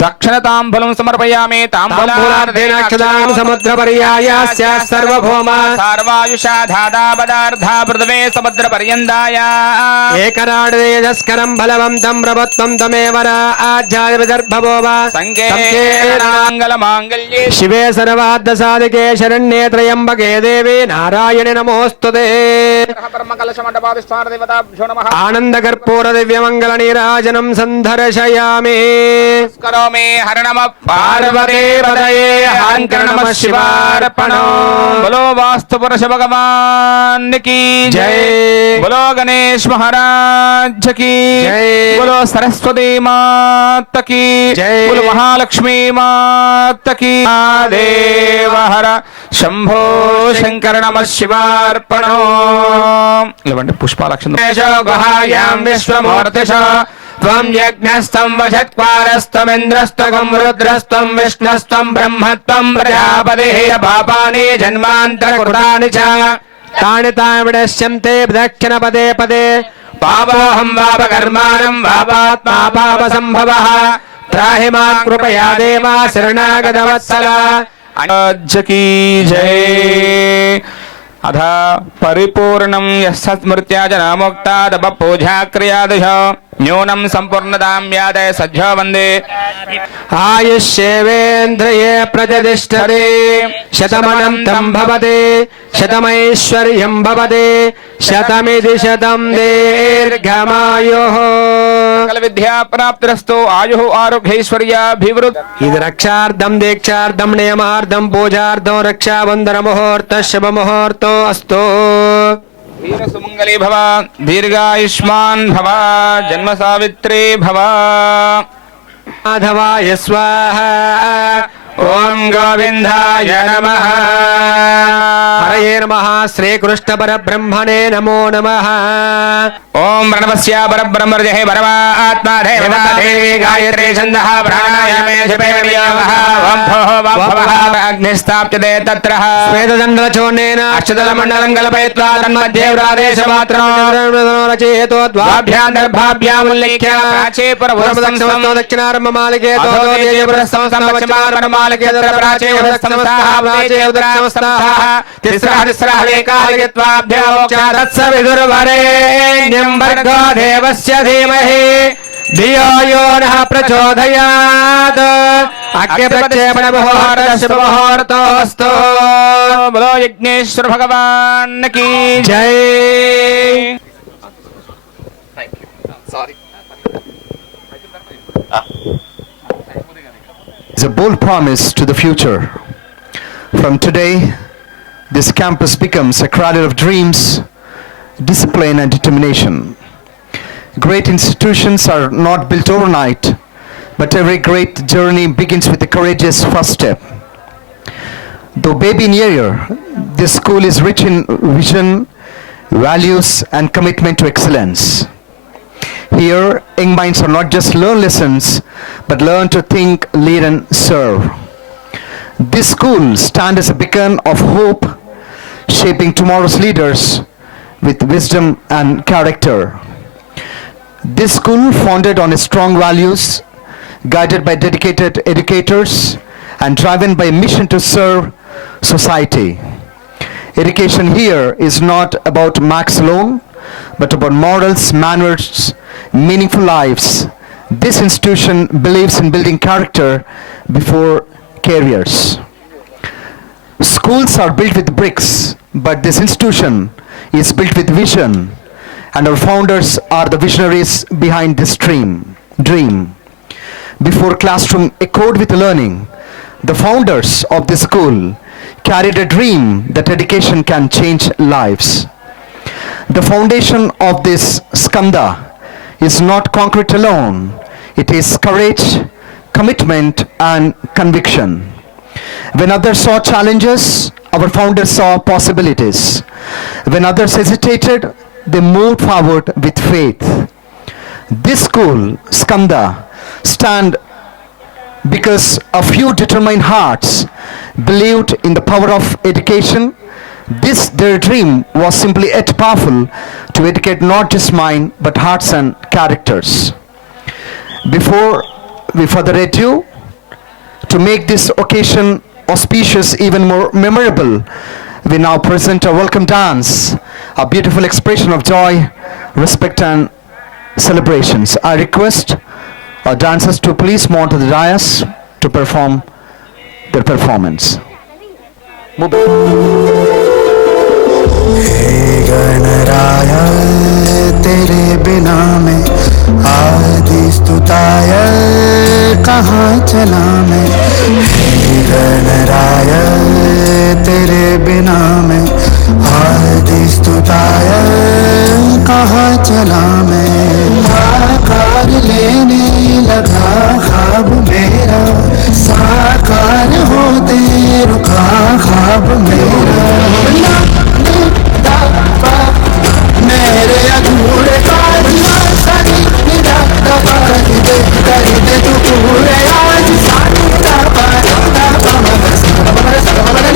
दक्षिणताम्बूलं समर्पयामि ताम्बूलार्धेनाक्षदां समुद्रपर्यायास्य सर्वभौमा सर्वायुषा धादा पदार्था पृथ्वे समुद्रपर्यन्ताय एकराडतेजस्करं बलवन्तं प्रभुत्वं तमेव आज्ञाविदर्भवो वा संकेतनाङ्गलमाङ्गल्ये शिवे सर्वार्धसाधिके शरण्ये त्र्यम्बके देवी नारायणे नमोऽस्तुते ब्रह्मकलश मंडपाधिष्ठान देवताभ्यो नमः आनन्दकर्पूर दिव्यमङ्गलनीराजनं सन्धर्शयामि करोमि हर नमः पार्वती पतये हर नमः शिवार्पणो बोलो वास्तु पुरुष भगवान की जय बोलो गणेश महाराज की जय बोलो सरस्वती माता की जय बोलो महालक्ष्मी माता की देव हर शंभो शंकर नमः शिवार्पणो लेवंटे पुष्पालक्षण गुहायां विश्वमूर्तिश त्वं यज्ञस्तं वशत्कारस्तमिन्द्रस्तगं रुद्रस्तं विष्णुस्तं ब्रह्मत्वं प्रजापतिः पापानि जन्मान्तरकृतानि च तानि ताविडश्यन्ते दक्षिणपदे पदे पापोऽहं पापकर्माणं पापात्मा पापसम्भवः त्राहि मां कृपया देवा शरणागतवत्सला अनोज्य की जय अथ परिपूर्णं यस्मृत्या जनामुक्ता तप पूजा क्रियादश न्यूनं संपूर्णतां यादय सज्जो वन्दे आयुष्येवेन्द्रिये प्रतिष्ठते शतमनन्तं भवते शतमैश्वर्यं भवते शतमिति शतं दीर्घमायुः सकल विद्या प्राप्तिरस्तु आयुः आरोग्यैश्वर्याभिवृद्धिः इति रक्षार्थं दीक्षार्थं नियमार्थं पूजार्थं रक्षाबन्धन मुहूर्तः शुभ मुहूर्तो अस्तु धीर सुमंगली भव दीर्घायुष्मान भव जन्म सावित्री भव माधवाय स्वाहा ओम गोविंदाय नमः हरये नमः श्रीकृष्ण परब्रह्मणे नमो नमः ओम प्रणवस्य परब्रह्मर्जहे परमात्मा देवता देवी गायत्री छन्दः प्राणायामे जपे वियोगः ओम भोः भवः अग्निस्ताप्यते तत्र श्वेतदण्डलचूर्णेन अक्षतलमण्डलं कल्पयित्वा तन्मध्ये व्रादेशमात्रं रचयेतो द्वाभ्यान्तर्भाभ्यामुल्लिख्य प्राचे परभुरं दक्षिणारम्भमालिके मालिके प्राचे उदस्तमस्ताः प्राचे उदस्तमस्ताः तिस्रः वेकालित्वाभ्यामोक्षात् तत्सविदुर्वरेण्यं भर्गो देवस्य धीमहि धियो यो नः प्रचोदयात् अग्निप्रक्षेपण मुहूर्तोऽस्तु बोलो यज्ञेश्वर भगवान की जय It's a bold promise to the future. From today, this campus becomes a cradle of dreams, discipline and determination. Great institutions are not built overnight, but every great journey begins with a courageous first step. Though baby in year, this school is rich in vision, values and commitment to excellence. Here, young minds are not just learn lessons, but learn to think, lead and serve. This school stands as a beacon of hope, shaping tomorrow's leaders with wisdom and character. This school, founded on strong values, guided by dedicated educators, and driven by a mission to serve society. Education here is not about marks alone, but about morals, manners, meaningful lives. This institution believes in building character before careers. Schools are built with bricks, but this institution is built with vision, and our founders are the visionaries behind this dream. Before classroom echoed with learning, the founders of this school carried a dream that education can change lives. The foundation of this Skanda is not concrete alone. It is courage, commitment and conviction. When others saw challenges, our founders saw possibilities. When others hesitated, they moved forward with faith. This school, Skanda, stand because a few determined hearts believed in the power of education. This their dream was simply yet powerful to educate not just mind but hearts and characters. Before we further ado, to make this occasion auspicious even more memorable, we now present a welcome dance, a beautiful expression of joy, respect and celebrations. I request our dancers to please mount to the dais to perform their performance. हे गणराय तेरे बिना मैं आदि स्तुताय कहाँ चला मैं। हे गणराय तेरे बिना मैं आदि स्तुताय कहाँ चला मैं। आकार लेने लगा ख्वाब मेरा, साकार होते रुका ख्वाब मेरा। मेरे अधूरे काज सारी निदा दबा कर दे तू पूरे आज सारी दबा दबा मगर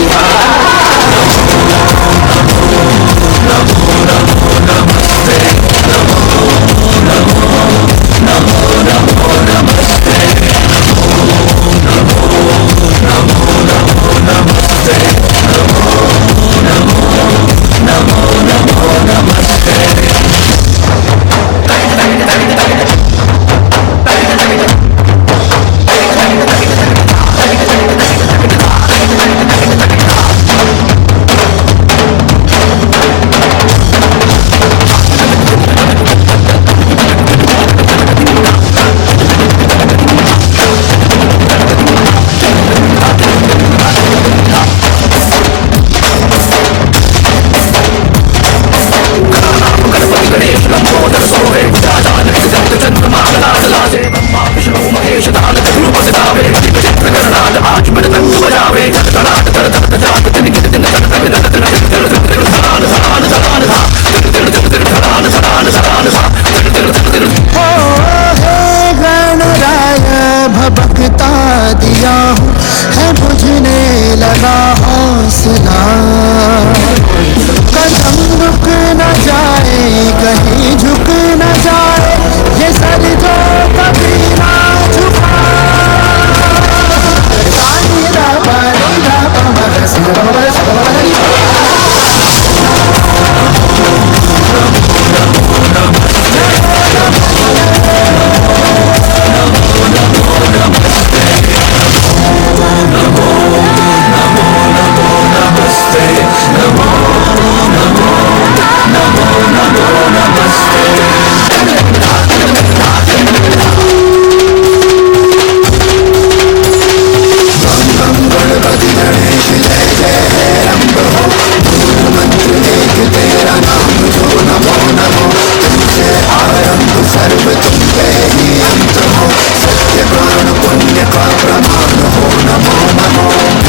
सर्व तुम पे ही अंत हो, सत्य प्राण पुण्य का प्रमाण हो, नमो नमो।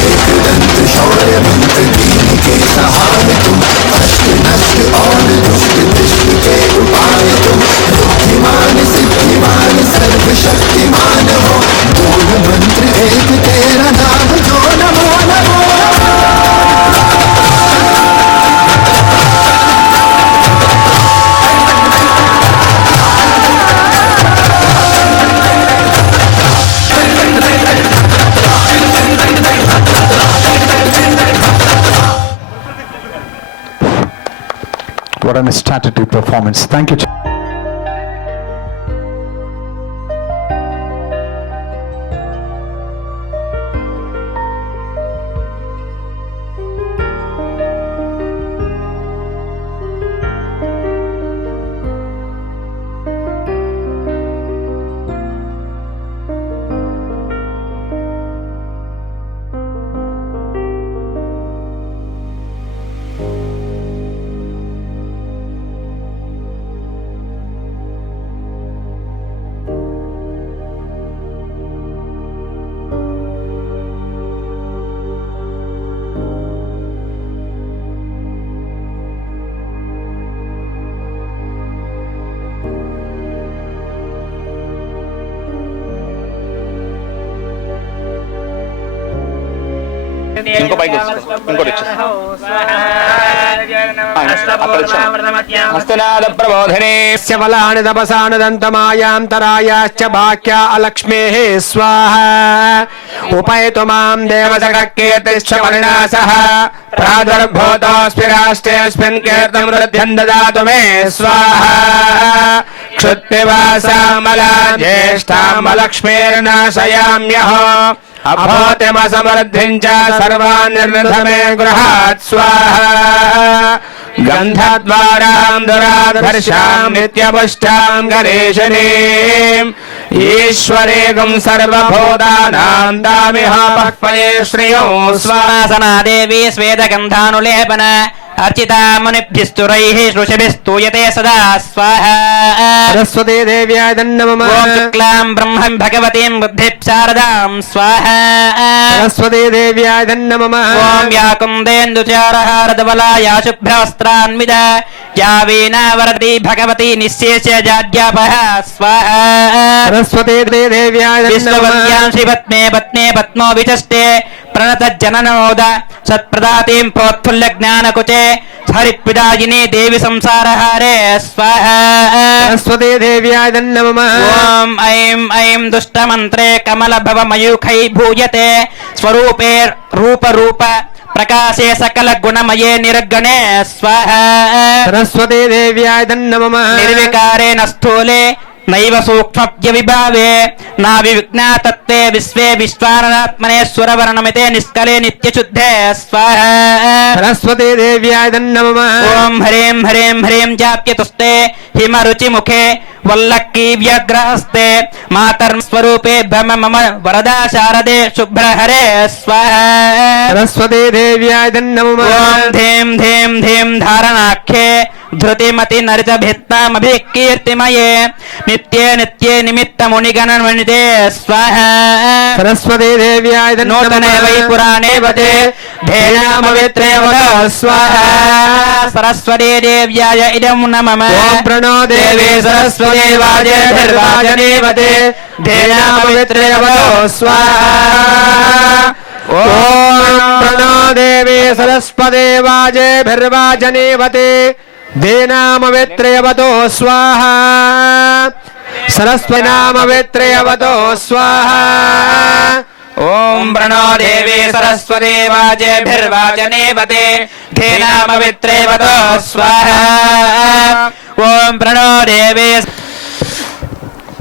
एक दंत शौर्यवंत दीन के सहाय तुम, अष्ट नष्ट और दुष्ट दृष्ट के उपाय तुम, बुद्धिमान सिद्धिमान सर्वशक्तिमान हो, मूल मंत्र एक तेरा नाम जो, Namo Namo. What an ecstatic performance. Thank you. ఇంకో పైకి ఇంకోటి హస్తనాద ప్రబోధిని శవలాని తపసానుదంతమాయాంతరాయాశ్చ భాక్యా అలక్ష్మేః స్వాహా ఉపైతు మాం దేవసకీర్తిశ్చ వినాశః ప్రాదుర్భూతోऽస్మి రాష్ట్రేऽస్మిన్ కీర్తిం వృద్ధిం దదాతు మే స్వాహా క్షుత్పిపాసామలా జ్యేష్ఠామలక్ష్మీర్నాశయామ్యహో అభూతిమసమృద్ధిం చ సర్వాన్ నిర్నిధమే గృహాత్ స్వాహా గంధద్వారాం దురాధర్షాం నిత్యపుష్టాం గణేశనీం ఈశ్వరేగం సర్వభూతానాం దామిహ పక్వయే శ్రియో స్వాసనా దేవీ స్వేదగంధానులేపన अर्चिता मुनिभ्यस्तुरैः ऋषिभिस्तूयते सदा स्वाहा सरस्वती देव्याय नमः। ॐ शुक्लां ब्रह्मं भगवतीं बुद्धिं शारदां स्वाहा सरस्वती देव्याय नमः। ॐ या कुन्देन्दुचारहारधवला या शुभ्रवस्त्रान्विता या वीणावरती भगवती निःशेष्य जाड्यापः स्वाहा सरस्वती देव्याय विष्णुवन्द्यां श्रीपत्मे पत्ने पद्मो विचष्टे प्रणतज्जननमोद सत्प्रदातीं प्रोत्फुल्लज्ञानकुचे हरित्विदायिनी देवी संसारहारे स्वाहा सरस्वती देव्याय नमः। ॐ ऐं ऐं दुष्टमन्त्रे कमलभवमयूखै भूयते स्वरूपे रूप प्रकाशे सकल गुणमये निर्गणे स्वाहा सरस्वती देव्याय नमः। निर्विकारेण स्थूले नैव सूक्ष्मव्यविभावे नाविघ्नातत्ते विश्वे विश्वानरात्मने सुरवर्णमिते निष्कले नित्यशुद्धे स्वाहा सरस्वती देव्याय नमः। ॐ ह्रीं ह्रीं ह्रीं जाप्यतुस्ते हिमरुचिमुखे वल्लक्की व्यग्रहस्ते मातर्स्वरूपे ब्रह्म मम वरदा शारदे शुभ्रहरे स्वाहा सरस्वती देव्याय नमः। ॐ धीं धीं धीं धारणाख्ये धृतिमति नरित भित्तामभिकीर्तिमये नित्ये नित्ये निमित्त मुनिगणमणिते स्वाहा सरस्वती देव्याय नूतने वै पुराणे वदे धेयामवित्रे वद स्वाहा सरस्वती देव्याय इदं नमः। ॐ प्रणो देवी सरस्वती वाजेभिर्वाजने वदे धेयामवित्रे वद स्वाहा ॐ प्रणो देवी सरस्वती वाजेभिर्वाजने वदे धेनामवित्रयवतो स्वाहा सरस्वती नामवित्रयवतो स्वाहा ॐ प्रणो देवी सरस्वती वाजेभिर्वाजने वदे धेनामवित्रे वदो स्वाहा ॐ प्रणो देवी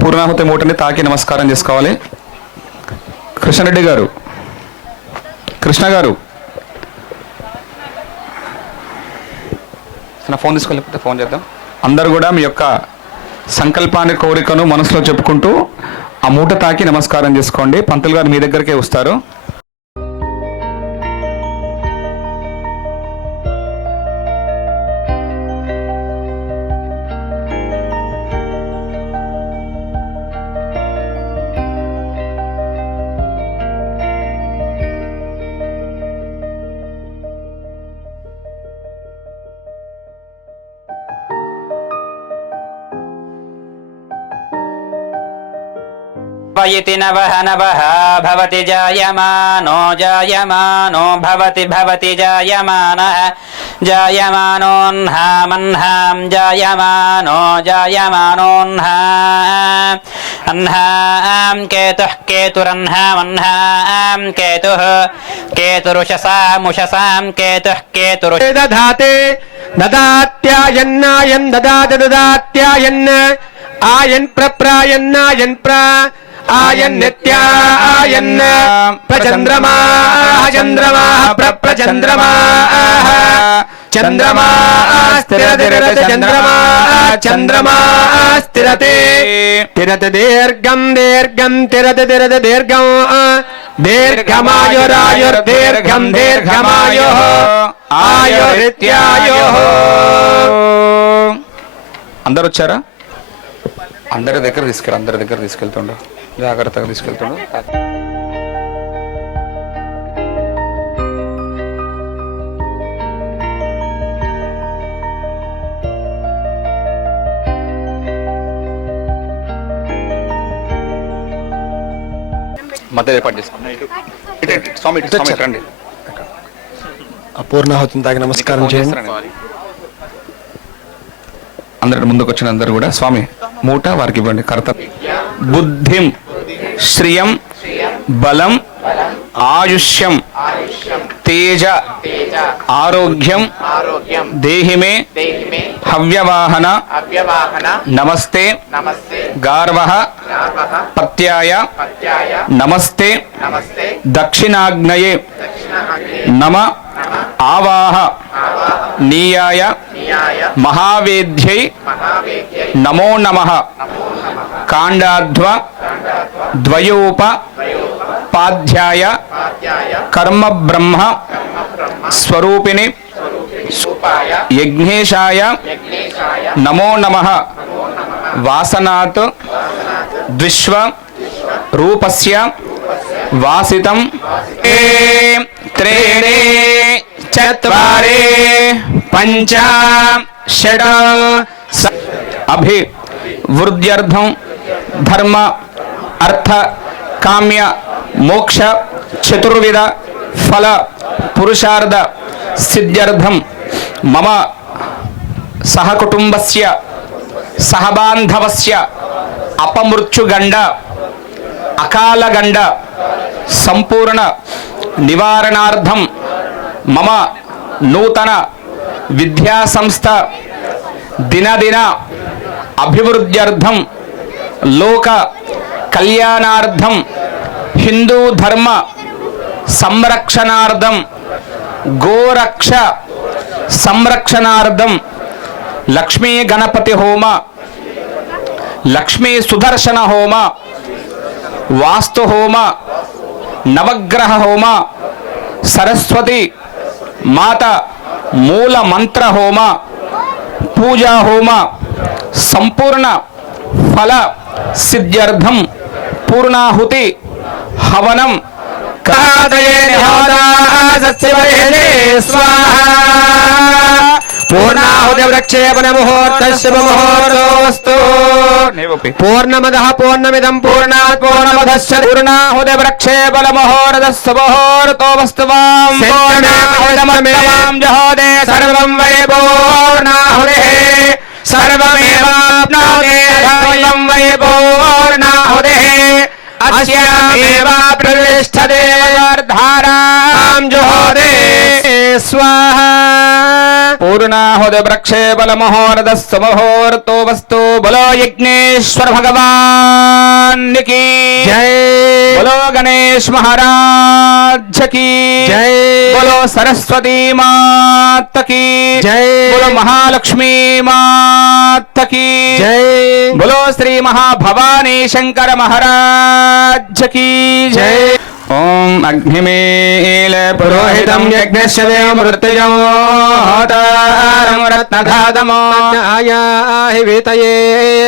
పూర్ణాహుతి మూటని తాకి నమస్కారం చేసుకోవాలి. కృష్ణారెడ్డి గారు, కృష్ణ గారు నా ఫోన్ తీసుకోలేకపోతే ఫోన్ చేద్దాం. అందరూ కూడా మీ యొక్క సంకల్పాన్ని కోరికను మనసులో చెప్పుకుంటూ ఆ మూట తాకి నమస్కారం చేసుకోండి. పంతులు గారు మీ దగ్గరికే వస్తారు. इति नवः नवः भवति जायमानो जायमानो भवति भवति जायमानः जायमानोऽह्नामह्नां जायमानो जायमानोऽह्नाम् अह्नां केतुः केतुरह्नामह्नां केतुः केतुरुषसामुषसां केतुः केतुरुष दधाते ददात्यायन्नायन् ददाति ददात्यायन् आयन् प्रप्रायन्नायन् प्रा आयन्नित्यायन् प्रचन्द्रमाः चन्द्रमाः प्रप्रचन्द्रमाः चन्द्रमास्तिरतिरति चन्द्रमास्तिरते तिरति दीर्घं दीर्घं तिरति तिरति दीर्घं दीर्घमायुरायुर्दीर्घं दीर्घमायुः आयुरित्यायुः. అందరు వచ్చారా? అందరి దగ్గర తీసుకెళ్తుండు జాగ్రత్తగా తీసుకెళ్తుండు. మధ్య ఏర్పాటు చేసుకున్నాం. స్వామి రండి. పూర్ణాహుతిని తాగి నమస్కారం చేయండి. అందరి ముందుకు వచ్చిన అందరూ కూడా స్వామి మూట వారికి ఇవ్వండి. కర్త బుద్ధిం శ్రియం బలం ఆయుష్యం తేజ ఆరోగ్యం దేహిమే హవ్యవాహన నమస్తే గార్వః పత్యాయ నమస్తే దక్షిణాగ్నయే నమ ఆవాహ నీయాయ మహావేద్యై నమో నమః కాండాధ్వ ద్వయోప పాధ్యాయ కర్మ బ్రహ్మ స్వరూపిణి యజ్ఞేశాయ నమో నమః వాసనాత్ ద్విశ్వ రూపస్య వాసితం త్రీణి చత్వారి పంచ షడ్ అభివృద్ధ్యర్థం ధర్మ అర్థ కామ్య మోక్ష చతుర్విధ ఫల పురుషార్థ సిద్ధ్యర్థం మమ సహకుటుంబస్య సహబాంధవస్య అపమృత్యుగండ అకాలగండ సంపూర్ణ నివారణార్థం మమ నూతన విద్యా సంస్థ దినదిన అభివృద్ధ్యర్థం లోక కళ్యాణార్థం హిందూ ధర్మ సంరక్షణార్థం గోరక్ష సంరక్షణార్థం లక్ష్మీ గణపతి హోమ లక్ష్మీ సుదర్శన హోమ వాస్తు హోమ నవగ్రహ హోమ సరస్వతి మాత మూల మంత్ర హోమ పూజా హోమ సంపూర్ణ ఫల సిద్ధ్యర్థం పూర్ణాహుతి హవనం పూర్ణాహుతి ప్రక్షేపణ ముహూర్తస్య ముహూర్తోస్తు పూర్ణమదః పూర్ణమిదం పూర్ణాత్ పూర్ణమదస్య పూర్ణాహుతి ప్రక్షేపణ ముహూర్తస్య ముహూర్తోస్తవాం పూర్ణాహుతమేవాం జహోదే సర్వం వై పూర్ణాహుతిః సర్వమేవాప్నోతే సర్వం వై పూర్ణాహుతిః అస్యామేవ ప్రతిష్ఠతే ధారాం జహోదే స్వాహా. పూర్ణాహుతి ప్రక్షేపణ ముహూర్తస్య ముహూర్తో వస్తు బలో యజ్ఞేశ్వర భగవాన్కి జై. బలో గణేష్ మహారాజ్ కి జై. బలో సరస్వతీ మాతకి జై. బలో మహాలక్ష్మీ మాతకి జై. బలో శ్రీ మహాభవానీ శంకర మహారాజ్ కి జై. ఓం అగ్నిమేల పురోహితం యజ్ఞస్య దేవమృత్యుజం హోతారం రత్నధాతమో ఆయాహి వీతయే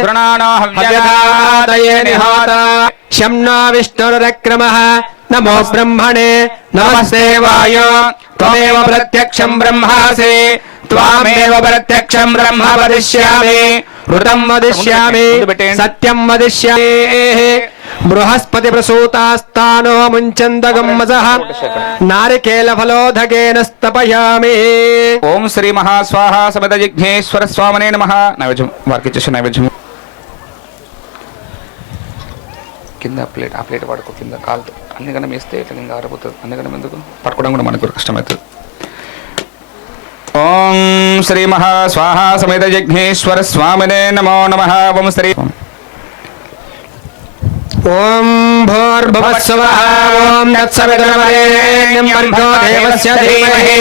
గృణాణో హవ్యదాతయే నిహోత శం नो విష్ణురక్రమః నమో బ్రహ్మణే నమస్తే వాయో త్వమేవ ప్రత్యక్షం బ్రహ్మాసి త్వామేవ ప్రత్యక్షం బ్రహ్మ వదిష్యామి ఋతం వదిష్యామి సత్యం వదిష్యామి బృహస్పతి ప్రసూతాస్తానో ముంచందగమ్మసః నారికేల ఫలోధకేన స్తపయామి. ఓం శ్రీ మహాస్వాహ సమేత జిఘ్నేశ్వర స్వామినే నమః. నైవేద్యం వారికి ఇచ్చేసి నైవేద్యం కింద ప్లేట్, ఆ ప్లేట్ పడుకో కింద కాలుతో. అందుకని వేస్తే ఇట్లా ఇంకా ఆరిపోతుంది. అందుకని ఎందుకు పట్టుకోవడం కూడా మనకు కష్టమవుతుంది. ఓం శ్రీ మహాస్వాహ సమేత జిఘ్నేశ్వర స్వామినే నమో నమః. ఓం శ్రీ ఓం భూర్భువస్సువః ఓం తత్సవితుర్వరేణ్యం భర్గో దేవస్య ధీమహి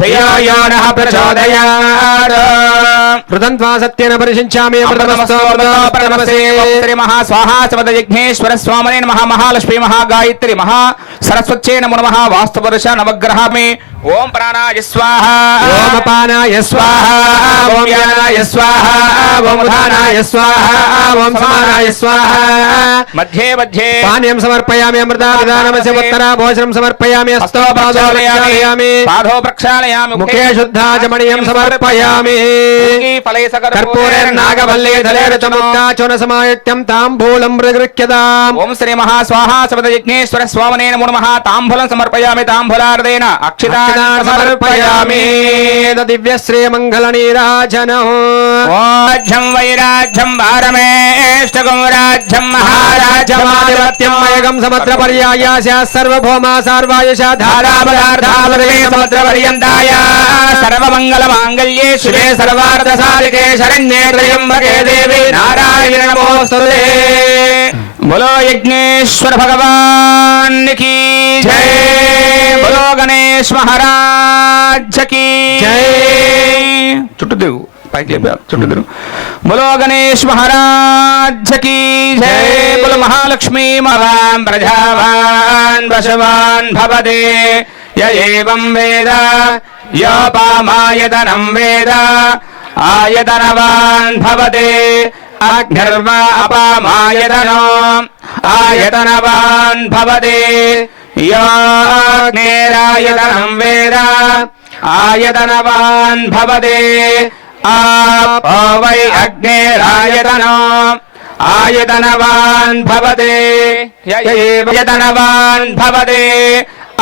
ధియో యో నః ప్రచోదయాత్. ృదంత్వా సత్యేన పరిశించామి అమృతమస్తు పరమసే. ఓం శ్రీ మహాస్వాహ సమేత జిఘ్నేశ్వర స్వామినే నమః. మహాలక్ష్మీ మహాగాయత్రి మహా సరస్వత్యై నమో నమః. వాస్తుపురుష నవగ్రహామి. ఓం ప్రాణాయ స్వాహ ఓం అపానాయ స్వాహ ఓం వ్యానాయ స్వాహ ఓం ఉదానాయ స్వాహ ఓం సమానాయ స్వాహ. మధ్యే మధ్యే పానీయం సమర్పయామి అమృతాదానమస్య ఉత్తరా భోజనం సమర్పయామి హస్తో పాదో ప్రక్షాళయామి పాదో ప్రక్షాళయామి. ముఖే శుద్ధాచమణీయం సమర్పయామి. కర్పూరేర్నాగవల్లీధలేరచముక్తాచూర్ణ సమాయుక్తం తాంబూలం ప్రగృహ్యతాం. ఓం శ్రీ మహాస్వాహ సమేత జిఘ్నేశ్వర స్వామినే నమో నమః. తాంబూలం సమర్పయామి. తాంబూలార్దేన అక్షితాన్ సమర్పయామి. దివ్యశ్రీ మంగళ నీరాజనం. రాజ్యం వైరాజ్యం భారమేష్టకం రాజ్యం మహారాజ్యమాధిపత్యం మయగం సముద్ర పర్యాయాస సర్వభౌమా సార్వాయుష ధారాపదార్థావదే సముద్ర పర్యంతాయ సర్వమంగళ మాంగళ్యే శివే సర్వార్థ సాధికే శరణ్యే త్రయంబకే దేవి నారాయణ నమోస్తుతే. బోలో యజ్ఞేశ్వర భగవాన్ की జై. బోలో గణేష్ మహారాజ్ की జై. చుట్టూ తిరుగు, పైకి లేపారు, చుట్టూ తిరుగు. బోలో గణేష్ మహారాజ్ की జై. బోలో మహాలక్ష్మీ మహాన్ ప్రజావాన్ వశవాన్ భవతే య ఏవం వేద యోపామాయతనం వేద ఆయతనవాన్ భవతే. అగ్నిర్వా అపామాయతనో ఆయతనవాన్ భవతే. యాగ్నేరాయతనం వేద ఆయతనవాన్ భవతే. ఆపో వై అగ్నేరాయతనో ఆయతనవాన్ భవతే. యతనవాన్ భవతే.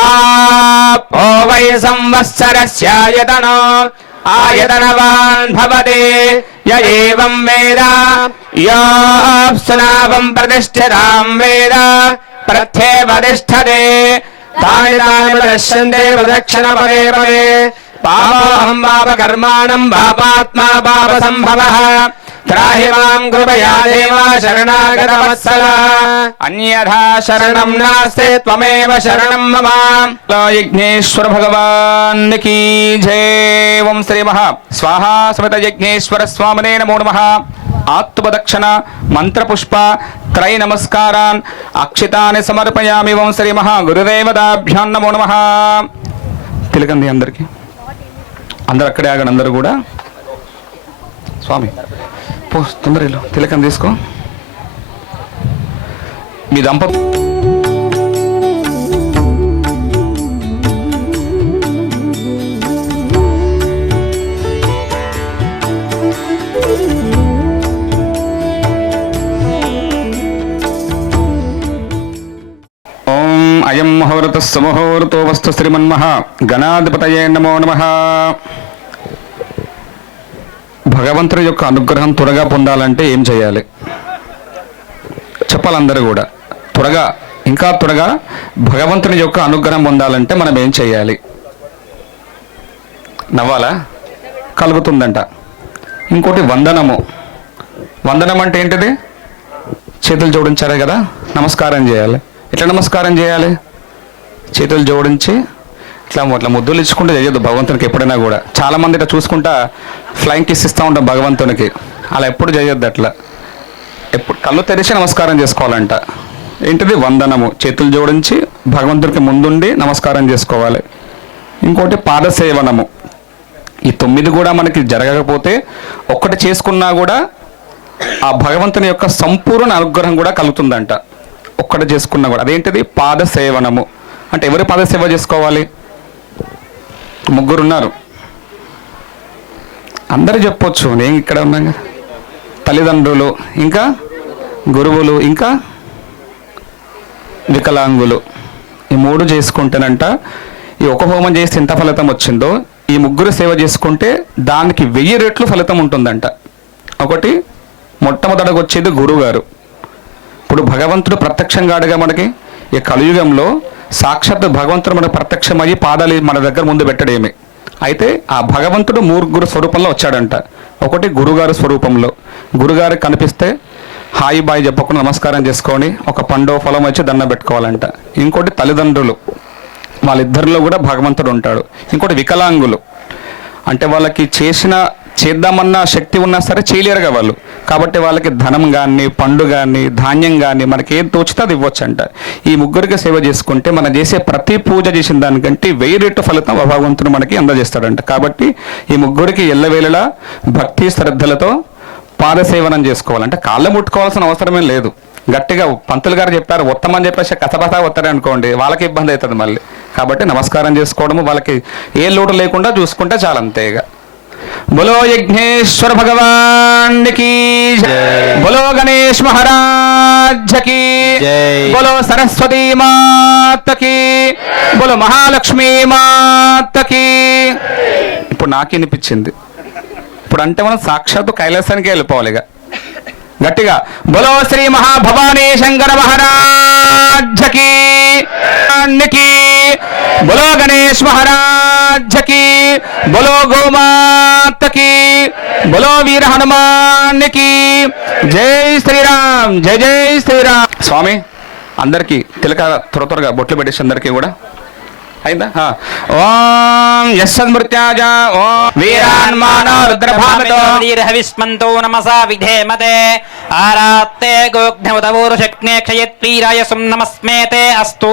ఆపో వై సంవత్సరస్యాయతనో ఆయతనవాన్ భవతే. య ఏవం వేద యోऽప్సునావం ప్రతిష్ఠితాం వేద ప్రత్యేవతిష్ఠతే. తాని తాని ప్రదర్శన్తే ప్రదక్షిణ పదే పదే. పాపోహం పాపకర్మాణం పాపాత్మా పాపసంభవః. త్రాహి మాం కృపయా దేవా శరణాగతవత్సల. అన్యథా శరణం నాస్తి త్వమేవ శరణం మమ. యజ్ఞేశ్వర భగవాన్ की జై. ఓం శ్రీ మహా స్వాహా సమేత యజ్ఞేశ్వర స్వామినే నమో నమః. ఆత్మదక్షిణ మంత్రపుష్ప త్రై నమస్కారాన్ అక్షితాని సమర్పయామి. ఓం శ్రీ మహా గురుదేవతాభ్యాం నమో నమః. తిలకండి అందరికి, అందరు అక్కడే ఆగండి. అందరూ కూడా స్వామి పో తొందరలో తిలకం తీసుకో. మీ దంపతులు ఓం అయం ముహూర్త సుముహూర్తో వస్తు శ్రీమన్మహా గణాధిపతయే నమో నమః. భగవంతుడి యొక్క అనుగ్రహం త్వరగా పొందాలంటే ఏం చేయాలి చెప్పాలందరూ కూడా. త్వరగా, ఇంకా త్వరగా భగవంతుని యొక్క అనుగ్రహం పొందాలంటే మనం ఏం చేయాలి? నవ్వాలా? కలుగుతుందంట. ఇంకోటి వందనము. వందనం అంటే ఏంటిది? చేతులు జోడించారే కదా, నమస్కారం చేయాలి. ఎట్లా నమస్కారం చేయాలి? చేతులు జోడించి ఇట్లా ముద్దులు ఇచ్చుకుంటూ చేయొద్దు భగవంతునికి ఎప్పుడైనా కూడా. చాలామంది ఇట్లా చూసుకుంటా ఫ్లైంగ్ కిస్ ఇస్తూ ఉంటాం భగవంతునికి. అలా ఎప్పుడు చేయొద్దు. అట్లా ఎప్పుడు కళ్ళు తెరిచి నమస్కారం చేసుకోవాలంట. ఏంటిది? వందనము. చేతులు జోడించి భగవంతుడికి ముందుండి నమస్కారం చేసుకోవాలి. ఇంకోటి పాదసేవనము. ఈ 9 కూడా మనకి జరగకపోతే ఒక్కటి చేసుకున్నా కూడా ఆ భగవంతుని యొక్క సంపూర్ణ అనుగ్రహం కూడా కలుగుతుందంట. ఒక్కటి చేసుకున్నా కూడా. అదేంటిది? పాదసేవనము. అంటే ఎవరి పాదసేవ చేసుకోవాలి? 3 ఉన్నారు. అందరూ చెప్పొచ్చు, నేను ఇక్కడ ఉన్నా. తల్లిదండ్రులు, ఇంకా గురువులు, ఇంకా వికలాంగులు, ఈ 3 చేసుకుంటేనంట ఈ ఒక హోమం చేస్తే ఎంత ఫలితం వచ్చిందో ఈ 3 సేవ చేసుకుంటే దానికి 1000 రెట్లు ఫలితం ఉంటుందంట. ఒకటి మొట్టమొదటగా వచ్చేది గురువుగారు. ఇప్పుడు భగవంతుడు ప్రత్యక్షంగా అడగా మనకి ఈ కలియుగంలో సాక్షాత్ భగవంతుడు మనకు ప్రత్యక్షమయ్యి పాదాలు మన దగ్గర ముందు పెట్టడేమి. అయితే ఆ భగవంతుడు 3 స్వరూపంలో వచ్చాడంట. ఒకటి గురుగారు స్వరూపంలో, గురుగారికి కనిపిస్తే హాయి బాయ్ చెప్పకుండా నమస్కారం చేసుకొని ఒక పండో ఫలం వచ్చి దండం పెట్టుకోవాలంట. ఇంకోటి తల్లిదండ్రులు, వాళ్ళిద్దరిలో కూడా భగవంతుడు ఉంటాడు. ఇంకోటి వికలాంగులు, అంటే వాళ్ళకి చేద్దామన్న శక్తి ఉన్నా సరే చేయలేరుగా వాళ్ళు, కాబట్టి వాళ్ళకి ధనం కానీ పండు కానీ ధాన్యం కానీ మనకి ఏది తోచితే అది ఇవ్వచ్చంట. ఈ 3కి సేవ చేసుకుంటే మనం చేసే ప్రతి పూజ చేసిన దానికంటే 1000 రెట్టు ఫలితం భగవంతుడు మనకి అందజేస్తాడంట. కాబట్టి ఈ 3కి ఎల్లవేళలా భక్తి శ్రద్ధలతో పాదసేవనం చేసుకోవాలంటే కాళ్ళ ముట్టుకోవాల్సిన అవసరమే లేదు. గట్టిగా పంతులు గారు చెప్పారు ఉత్తమని చెప్పేసి కథపథ వస్తారనుకోండి వాళ్ళకి ఇబ్బంది అవుతుంది మళ్ళీ. కాబట్టి నమస్కారం చేసుకోవడము, వాళ్ళకి ఏ లోటు లేకుండా చూసుకుంటే చాలా అంతేగా. బోలో యజ్ఞేశ్వర భగవాన్ కి జై, బోలో గణేష్ మహారాజ్ కి జై, బోలో సరస్వతీ మాత కి, బోలో మహాలక్ష్మీ మాత కి. ఇప్పుడు నాకు అనిపించింది, ఇప్పుడు అంటే మనం సాక్షాత్తు కైలాసానికి వెళ్ళిపోవాలి ఇక. గట్టిగా బోలో శ్రీ మహాభవానీ శంకర మహారాజ్ కి, బోలో గణేష్ మహారాజ్ కి, బోలో గోమాత కి, బోలో వీర హనుమాన్ కి జై శ్రీరామ్, జై జై శ్రీరామ్. స్వామి అందరికీ తిలక త్వరగా బొట్లు పెట్టేసి అందరికీ కూడా అయిందా? ఓం యస్సన్మృత్యాజ ఓం వీరాన్మాన రుద్రభామితో వీరహవిస్మంతో నమసా విధేమతే ఆరాత్తే గోగ్ధవతవోరుషక్నే క్షయత్వీరాయ సుం నమస్మేతే అస్తు.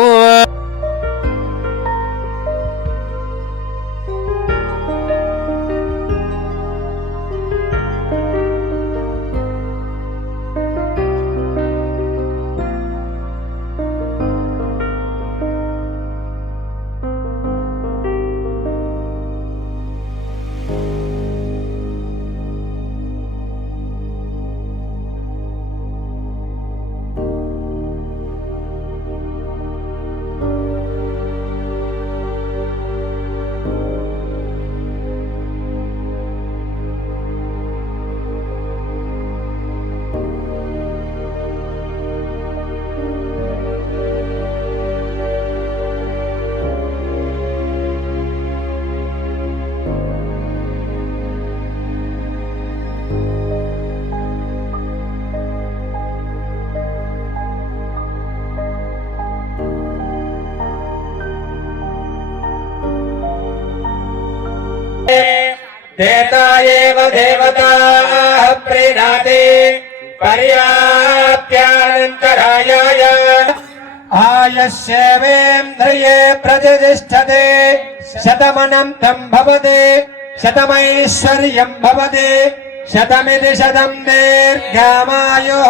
దేతాయేవ దేవతాః ప్రీణాతి పర్యాప్త్యానంతరాయాయ ఆయస్యేవేంద్రియే ప్రతిష్టతే శతమనంతం భవతే శతమైశ్వర్యం భవతే శతమితి శతం దీర్ఘమాయుః.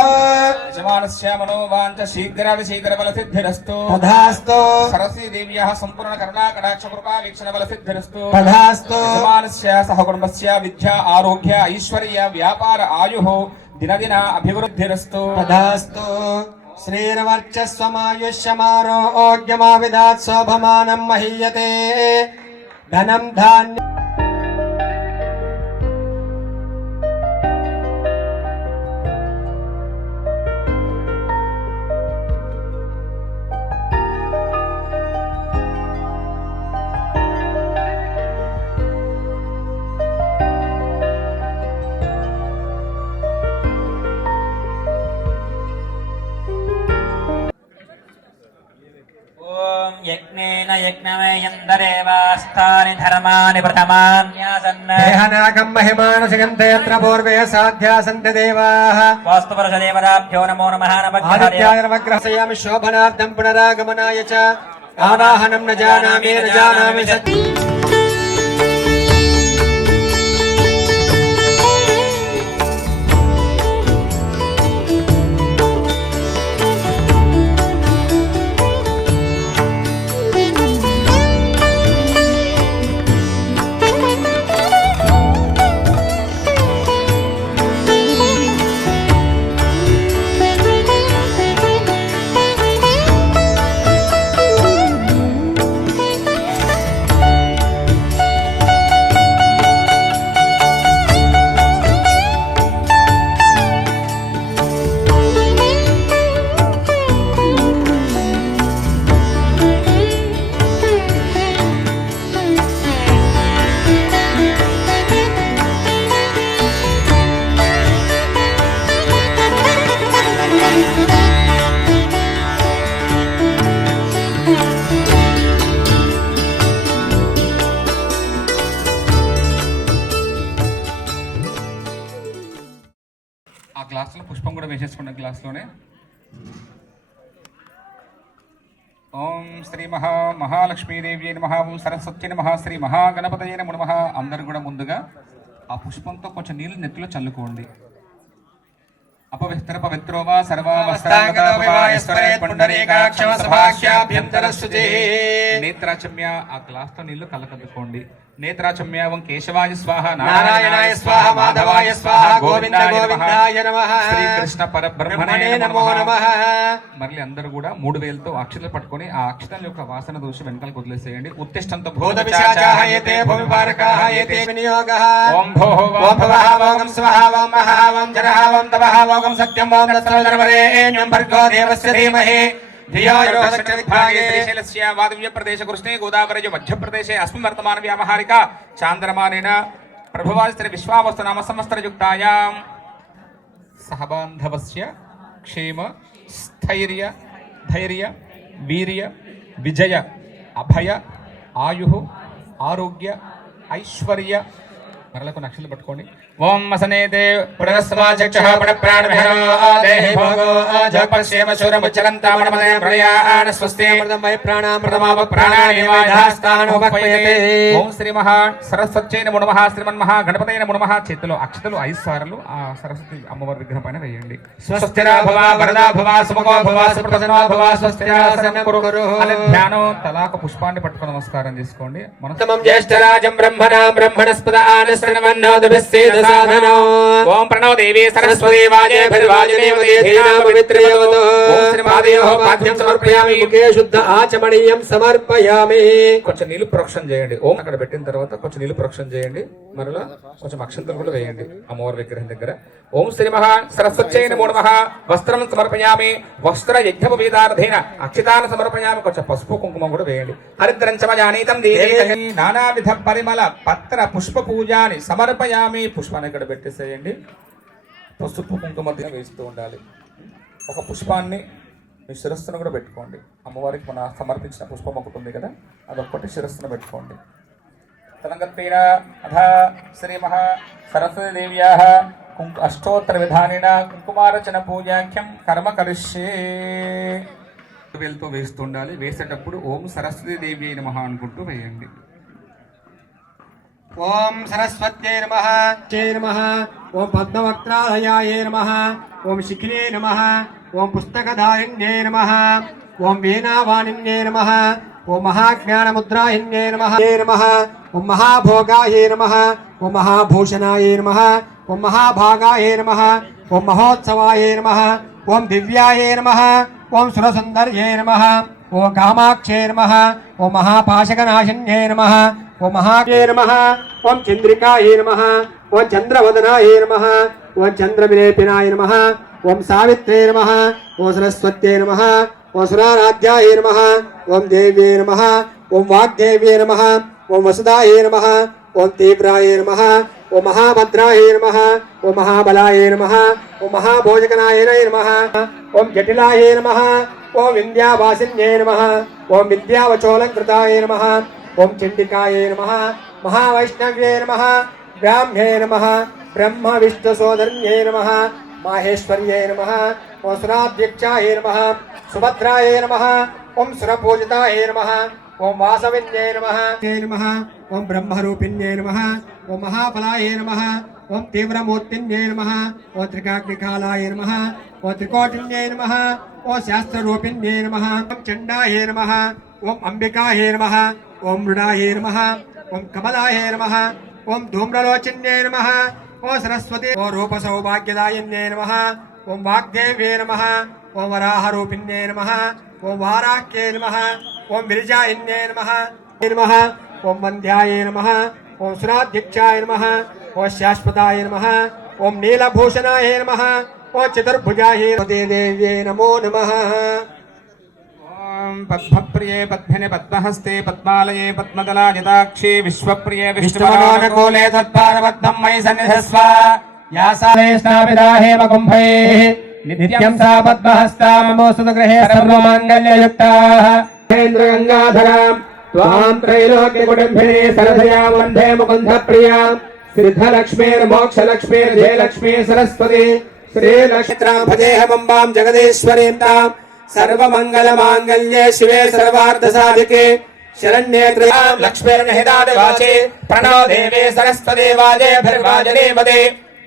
యజమానస్య మనోవాంఛ శీఘ్రాతిశీఘ్రఫలసిద్ధిరస్తు తథాస్తు. సరస్వతీ దేవ్యాః సంపూర్ణ కరుణా కటాక్ష కృపా వీక్షణ ఫలసిద్ధిరస్తు తథాస్తు. యజమానస్య సహకుటుంబస్య విద్యా ఆరోగ్య ఐశ్వర్య వ్యాపార ఆయుః దినదిన అభివృద్ధిరస్తు తథాస్తు. శ్రీర్వర్చస్వమాయుష్యమారోగ్యమావిదాత్ శోభమానం మహీయతే ధనం ధాన్యం. ఓం యజ్ఞేన యజ్ఞమేయందరేవాస్తాని ధర్మాని ప్రథమాన్యాసన్న దేహనాగం మహిమానసికం తేత్ర పూర్వే సాధ్యా సంతి దేవాః. వాస్తుపరుషదేవతాభ్యో నమో నమః ఆదిత్యాయ నవగ్రహసయామి శోభనార్థం పునరాగమనాయ చ ఆవాహనం న జానామి న జానామి సత్. అక్షతల పుష్పం కూడా వేసేసుకున్న గ్లాస్లోనే. ఓం శ్రీ మహాలక్ష్మీదేవి నమః, ఓం సరస్వతి నమః, శ్రీ మహాగణపతయే నమో నమః. అందరు కూడా ముందుగా ఆ పుష్పంతో కొంచెం నీళ్ళు నెత్తిలో చల్లుకోండి. అపవిత్ర పవిత్రో వా నేత్రాచమ్య ఆ గ్లాస్ తో నీళ్లు కలకద్దుకోండి. నేత్రాచమ్య ఓం కేశవాయ స్వాహ, నారాయణాయ స్వాహ, మాధవాయ స్వాహ, గోవిందాయ నమః, శ్రీకృష్ణ పరబ్రహ్మణే నమో నమః. మళ్ళీ అందరూ కూడా 3 వేలతో అక్షతలు పట్టుకొని ఆ అక్షతల యొక్క వాసన దోషి వెనకాలకు వదిలేసేయండి. ఉత్తిష్టంతో భూత పిశాచాః ఏతే భూమిపారకాః ఏతే వినియోగః. ఓం భోః ఓం భవః ఓం స్వః ఓం మహః ఓం జనః ఓం తపః ఓం సత్యం ఓం తత్సవితుర్వరేణ్యం భర్గో దేవస్య ధీమహి ధియో యో నః ప్రచోదయాత్. శ్రీశైలస్య వాదవ్య ప్రదేశ కృష్ణే గోదావరి మధ్యప్రదేశే అస్మిన్ వర్తమాన వ్యావహారిక చాంద్రమానేన ప్రభువాస్త్ర విశ్వావస్తు నామ సంవత్సరయుక్తాయాం సహబాంధవస్య క్షేమ స్థైర్య ధైర్య వీర్య విజయ అభయ ఆయు ఆరోగ్య ఐశ్వర్య మరలకు నక్షలు పట్టుకోండి. ఓం వసనేతే పునరస్మాచక్షః పునఃప్రాణవిహరో దేహి భోగో జపస్యేమ శూరముచ్చలంతామనమదే ప్రళయాన స్వస్తి అమృతమయ ప్రాణామృతమావ ప్రాణానివాధాస్తానోపక్వయతే. ఓం శ్రీ మహా సరస్వత్యై నమో నమః, శ్రీమన్మహా గణపతయే నమో నమః. చేతిలో అక్షతలు 5 సార్లు ఆ సరస్వతి అమ్మవారి విగ్రహం పైన వేయండి. స్వస్తిరా భవ వరదా భవ సుముఖో భవ సుప్రసన్నో భవ స్వస్తిరా సన్నకురు. అలా ధ్యానం తలాక పుష్పాన్ని పట్టుకొని నమస్కారం చేసుకోండి. మనం జ్యేష్ఠరాజం బ్రహ్మణస్పద ఆనశ్రవన్నోదభిస్సేద సాధనో. ఓం ప్రణో దేవి సరస్వతి వాజేభిర్వాజనేవతే ధీనా పవిత్రయోతో. ఓం శ్రీ మహాదేవో పాద్యం సమర్పయామి, ముఖే శుద్ధ ఆచమనీయం సమర్పయామి. కొంచెం నీళ్లు ప్రోక్షణ చేయండి. ఓం అక్కడ పెట్టిన తర్వాత కొంచెం నీళ్లు ప్రోక్షణ చేయండి. మరలా కొంచెం అక్షంతలు కూడా వేయండి అమ్మవారి విగ్రహం దగ్గర. ఓం శ్రీ మహా సరస్వత్యై నమో నమః. వస్త్రం సమర్పయామి, వస్త్ర యజ్ఞోపవీతార్థేన అక్షితాన్ని సమర్పయామి. కొంచెం పసుపు కుంకుమ కూడా వేయండి. హరిద్రం చమజానీతం దేవి నానావిధ పరిమళ పత్ర పుష్ప పూజాని సమర్పయామి. పుష్పాన్ని ఇక్కడ పెట్టేసేయండి. పసుపు కుంకుమ వేస్తూ ఉండాలి. ఒక పుష్పాన్ని మీ శిరస్సును కూడా పెట్టుకోండి. అమ్మవారికి మన సమర్పించిన పుష్పం ఒకటి ఉంది కదా, అదొక్కటి శిరస్సును పెట్టుకోండి. తలంగత్వేన అథ శ్రీ మహా సరస్వతి దేవ్యాః అష్టోత్తర విధానేన కుంకుమార్చన పూజాఖ్యం కర్మ కరిష్యే. వేలుతో వేస్తుండాలి. వేసేటప్పుడు ఓం సరస్వతి దేవి నమః అనుకుంటూ వేయండి. ఓం సరస్వత్యై నమః నమః. ఓం పద్మవక్త్రాలయాయే నమః. ఓం శిఖినే నమః. ఓం పుస్తకధారిణ్యే నమః. ఓం వీణావాణిన్యే నమః. ఓం మహాజ్ఞానముద్రాహిన్యే నమః. ఓం మహాభోగాయే నమః. ఓం మహాభూషణాయే నమః. ఓం మహాభాగాయే నమః. ఓం మహోత్సవాయే నమః. ఓం దివ్యాయే నమః. ఓం సురసుందర్యే నమః. ఓం కామాక్షే నమః. ఓం మహాపాశకనాశిన్యే నమః. ఓం మహాగే నమః. ఓం చంద్రికాయే నమః. ఓం చంద్రవదనాయే నమః. ఓం చంద్రవిలేపినాయ నమః. ఓం సావిత్రే నమః. ఓం సరస్వత్యై నమః. ఓం సురారాధ్యాయే నమః. ఓం దేవ్యే నమః. ఓం వాగ్దేవ్యే నమః. ఓం వసుదాయే నమః. ఓం తీవ్రాయే నమః. ఓం మహాభద్రాయే నమః. ఓం మహాబలాయే నమః. ఓం మహాభోజకనాయనే నమః. ఓం జటిలాయే నమః. ఓం వింధ్యావాసిన్యే నమః. ఓం విద్యావచోలంకృతాయే నమః. ఓం చండికాయే నమః. మహావైష్ణవ్యే నమః. బ్రాహ్మ్యే నమః. బ్రహ్మ విష్ణు సోదర్యే నమః. మాహేశ్వర్యే నమః. ఓం సురాధ్యక్షాయే నమః. సుభద్రాయే నమః. ఓం సురపూజితాయే నమః. ఓం వాసవిన్యే నమః. ఓం బ్రహ్మరూపిణ్యే నమః. ఓం మహాఫలాయే నమః. ఓం తీవ్రమూర్తిన్యే నమః. ఓం త్రికాగ్నికాలాయ నమః. ఓం త్రికోటిన్యే నమః. ఓం శాస్త్రరూపిణ్యే నమః. ఓం చండాయే నమః. ఓం అంబికాయే నమః. ఓం మృడాయే నమః. ఓం కమలాయే నమః. ఓం ధూమ్రలోచన్యే నమః. ఓం సరస్వతి. ఓం రూపసౌభాగ్యదాయిన్యే నమః. ఓం వాగ్దేవ్యే నమః. ఓం వరాహరూపిణ్యే నమః. ఓం వారాఖ్యే నమః. ఓం విరజాయిన్యే నమః. ఓం వంధ్యాయే నమః. ఓం సురాధ్యక్షాయ నమః. ఓం శాశ్వతాయ నమః. ఓం నీలభూషణాయ నమః. ఓం చతుర్భుజాయ దేవ్యే నమో నమః. ఓం పద్మప్రియే పద్మినే పద్మహస్తే పద్మాలయే పద్మదలాయతాక్షే విశ్వప్రియే విష్ణుమనోనుకూలే తత్పాదపద్మం మయి సన్నిధస్వ. యాసాలే స్నాపిదాహేమ కుంభైః నిత్యం సా పద్మహస్తా మమోస్తు గృహే సర్వమాంగళ్యయుక్తాః. గంగాధరాం త్వాం త్రైలోక్యకుటుంబినీ సరసయా వందే ముకుంద ప్రియాం. సిద్ధలక్ష్మీర్మోక్షలక్ష్మీర్జయలక్ష్మీ సరస్వతి श्रीलक्ष्मीं भजेऽहमम्बां जगदीश्वरीं तां सर्वमङ्गलमाङ्गल्ये शिवे सर्वार्थसाधिके शरण्ये त्र्यम्बके लक्ष्मीर्निहितादिवाचे प्रणो देवे सरस्वती वाजेभिर्वाजनीपदे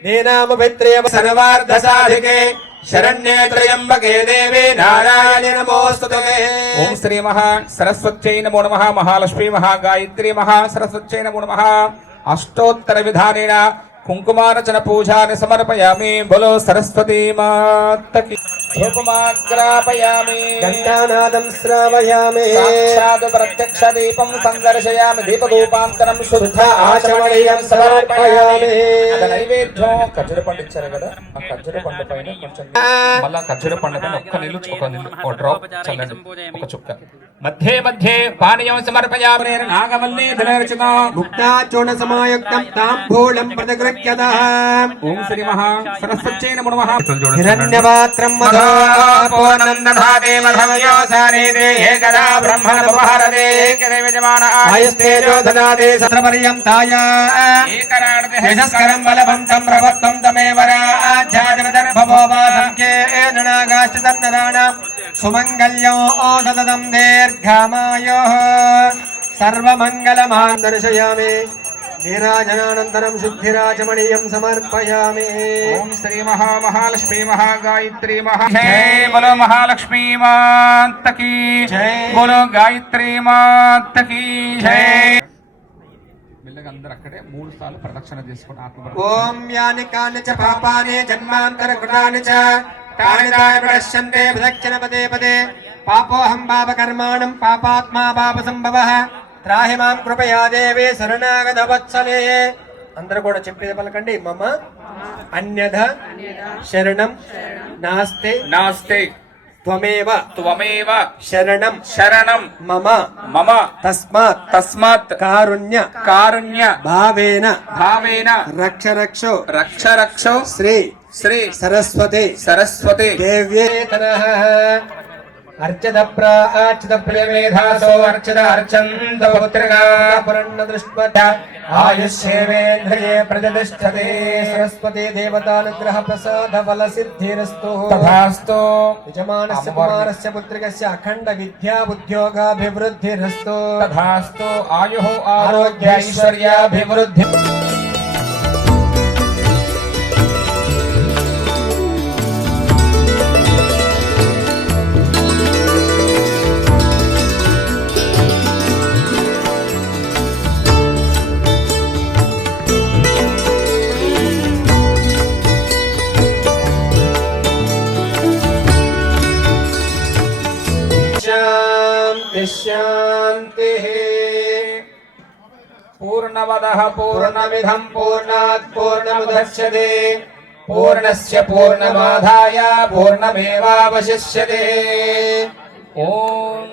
दीनामभित्र्यं सर्वार्थसाधिके शरण्ये त्र्यम्बके देवे नारायणे नमोऽस्तुते। ఓం శ్రీ మహా సరస్వత్యై నమో నమః మహాలక్ష్మీ మహాగాయత్రీ మహా సరస్వత్యై నమో నమః అష్టోత్తర విధానేన కుంకుమార్చన పూజాని సమర్పయామి బలో సరస్వతీ మాతకి ధూపమాగ్రాపయామి घण्टानादं श्रावयामि సాక్షాత్ ప్రత్యక్ష దీపం సందర్శయామి దీపదూపాంతరం శుద్ధ ఆచమనీయం సమర్పయామి అద నైవేద్యం ఖర్జూర పండు ఇచ్చారు కదా ఆ ఖర్జూర పండు పైన కొంచెం మళ్ళా ఖర్జూర పండు పైన ఒక్క నీళ్ళు ఒక డ్రాప్ చల్లండి ఒక చుక్క మధ్య మధ్య పానీయం సమర్పయామి నాగవల్లి ధనర్చిత ముక్తాచూర్ణ సమాయుక్తం తాంబూలం ప్రతిగృహ్యతః ఓం శ్రీ మహా సరస్వత్యై నమో నమః హిరణ్యపాత్రం మధోపూర్ణం దధాతే మధవ్యోసానేతే ఏకదా బ్రహ్మణ ఉపహరతే ఏకదేవజమాన ఆయుస్తేజో దదాతే సత్రపర్యంతాయ యశస్కరం బలవంతం ప్రవత్తం తమేవ రాజ్యాధిపతిర్భవో వా సంఖ్యేన నాగాశ్చితన్నరాణాం సుమంగళ్యం దదదం దీర్ఘమాయోః సర్వమంగళమాన్ దర్శయామి నీరాజనానంతరం శుద్ధిరాచమణీయం సమర్పయామి ఓం శ్రీ మహాలక్ష్మీ మహాగాయత్రీ మహా జై బోలో మహాలక్ష్మీ మాతకి జై. బోలో గాయత్రీ మాతకి జై మెల్లగా అందరూ అక్కడే 3 సార్లు ప్రదక్షిణ చేసుకుని ఆత్మ ఓం యాని కాని చ పాపాని జన్మాంతర కృతాని చ తాని తాని ప్రదశ్యంతే ప్రదక్షిణ పదే పదే పాపోహం పాపకర్మాణం పాపాత్మా పాప సంభవః త్రాహి మాం కృపయా దేవి శరణాగత వత్సలే అందరూ కూడా చెప్పేది పలకండి మమ అన్యథ శరణం నాస్తే నాస్తే త్వమేవ త్వమేవ శరణం శరణం మమ మమ తస్మాత్ తస్మాత్ కారుణ్య కారుణ్య భావేన భావేన రక్ష రక్షో రక్ష రక్షో శ్రీ శ్రీ సరస్వతి సరస్వతి దేవ్యేతనః అర్చత ప్రార్చిత ప్రియమేధాసో అర్చత అర్చంత పుత్రికా పురన్న దృష్ట్వత ఆయుష్యేవేంద్రియే ప్రతిష్టతే సరస్వతి దేవతానుగ్రహ ప్రసాద ఫల సిద్ధిరస్తు తథాస్తు యజమానస్య కుమారస్య పుత్రికస్య అఖండ విద్యా ఉద్యోగాభివృద్ధిరస్తు తథాస్తు ఆయుః ఆరోగ్య ఐశ్వర్యాభివృద్ధి శాంతిః పూర్ణమదః పూర్ణమిదం పూర్ణాత్ పూర్ణముదచ్యతే పూర్ణస్య పూర్ణమాదాయ పూర్ణమేవావశిష్యతే ఓం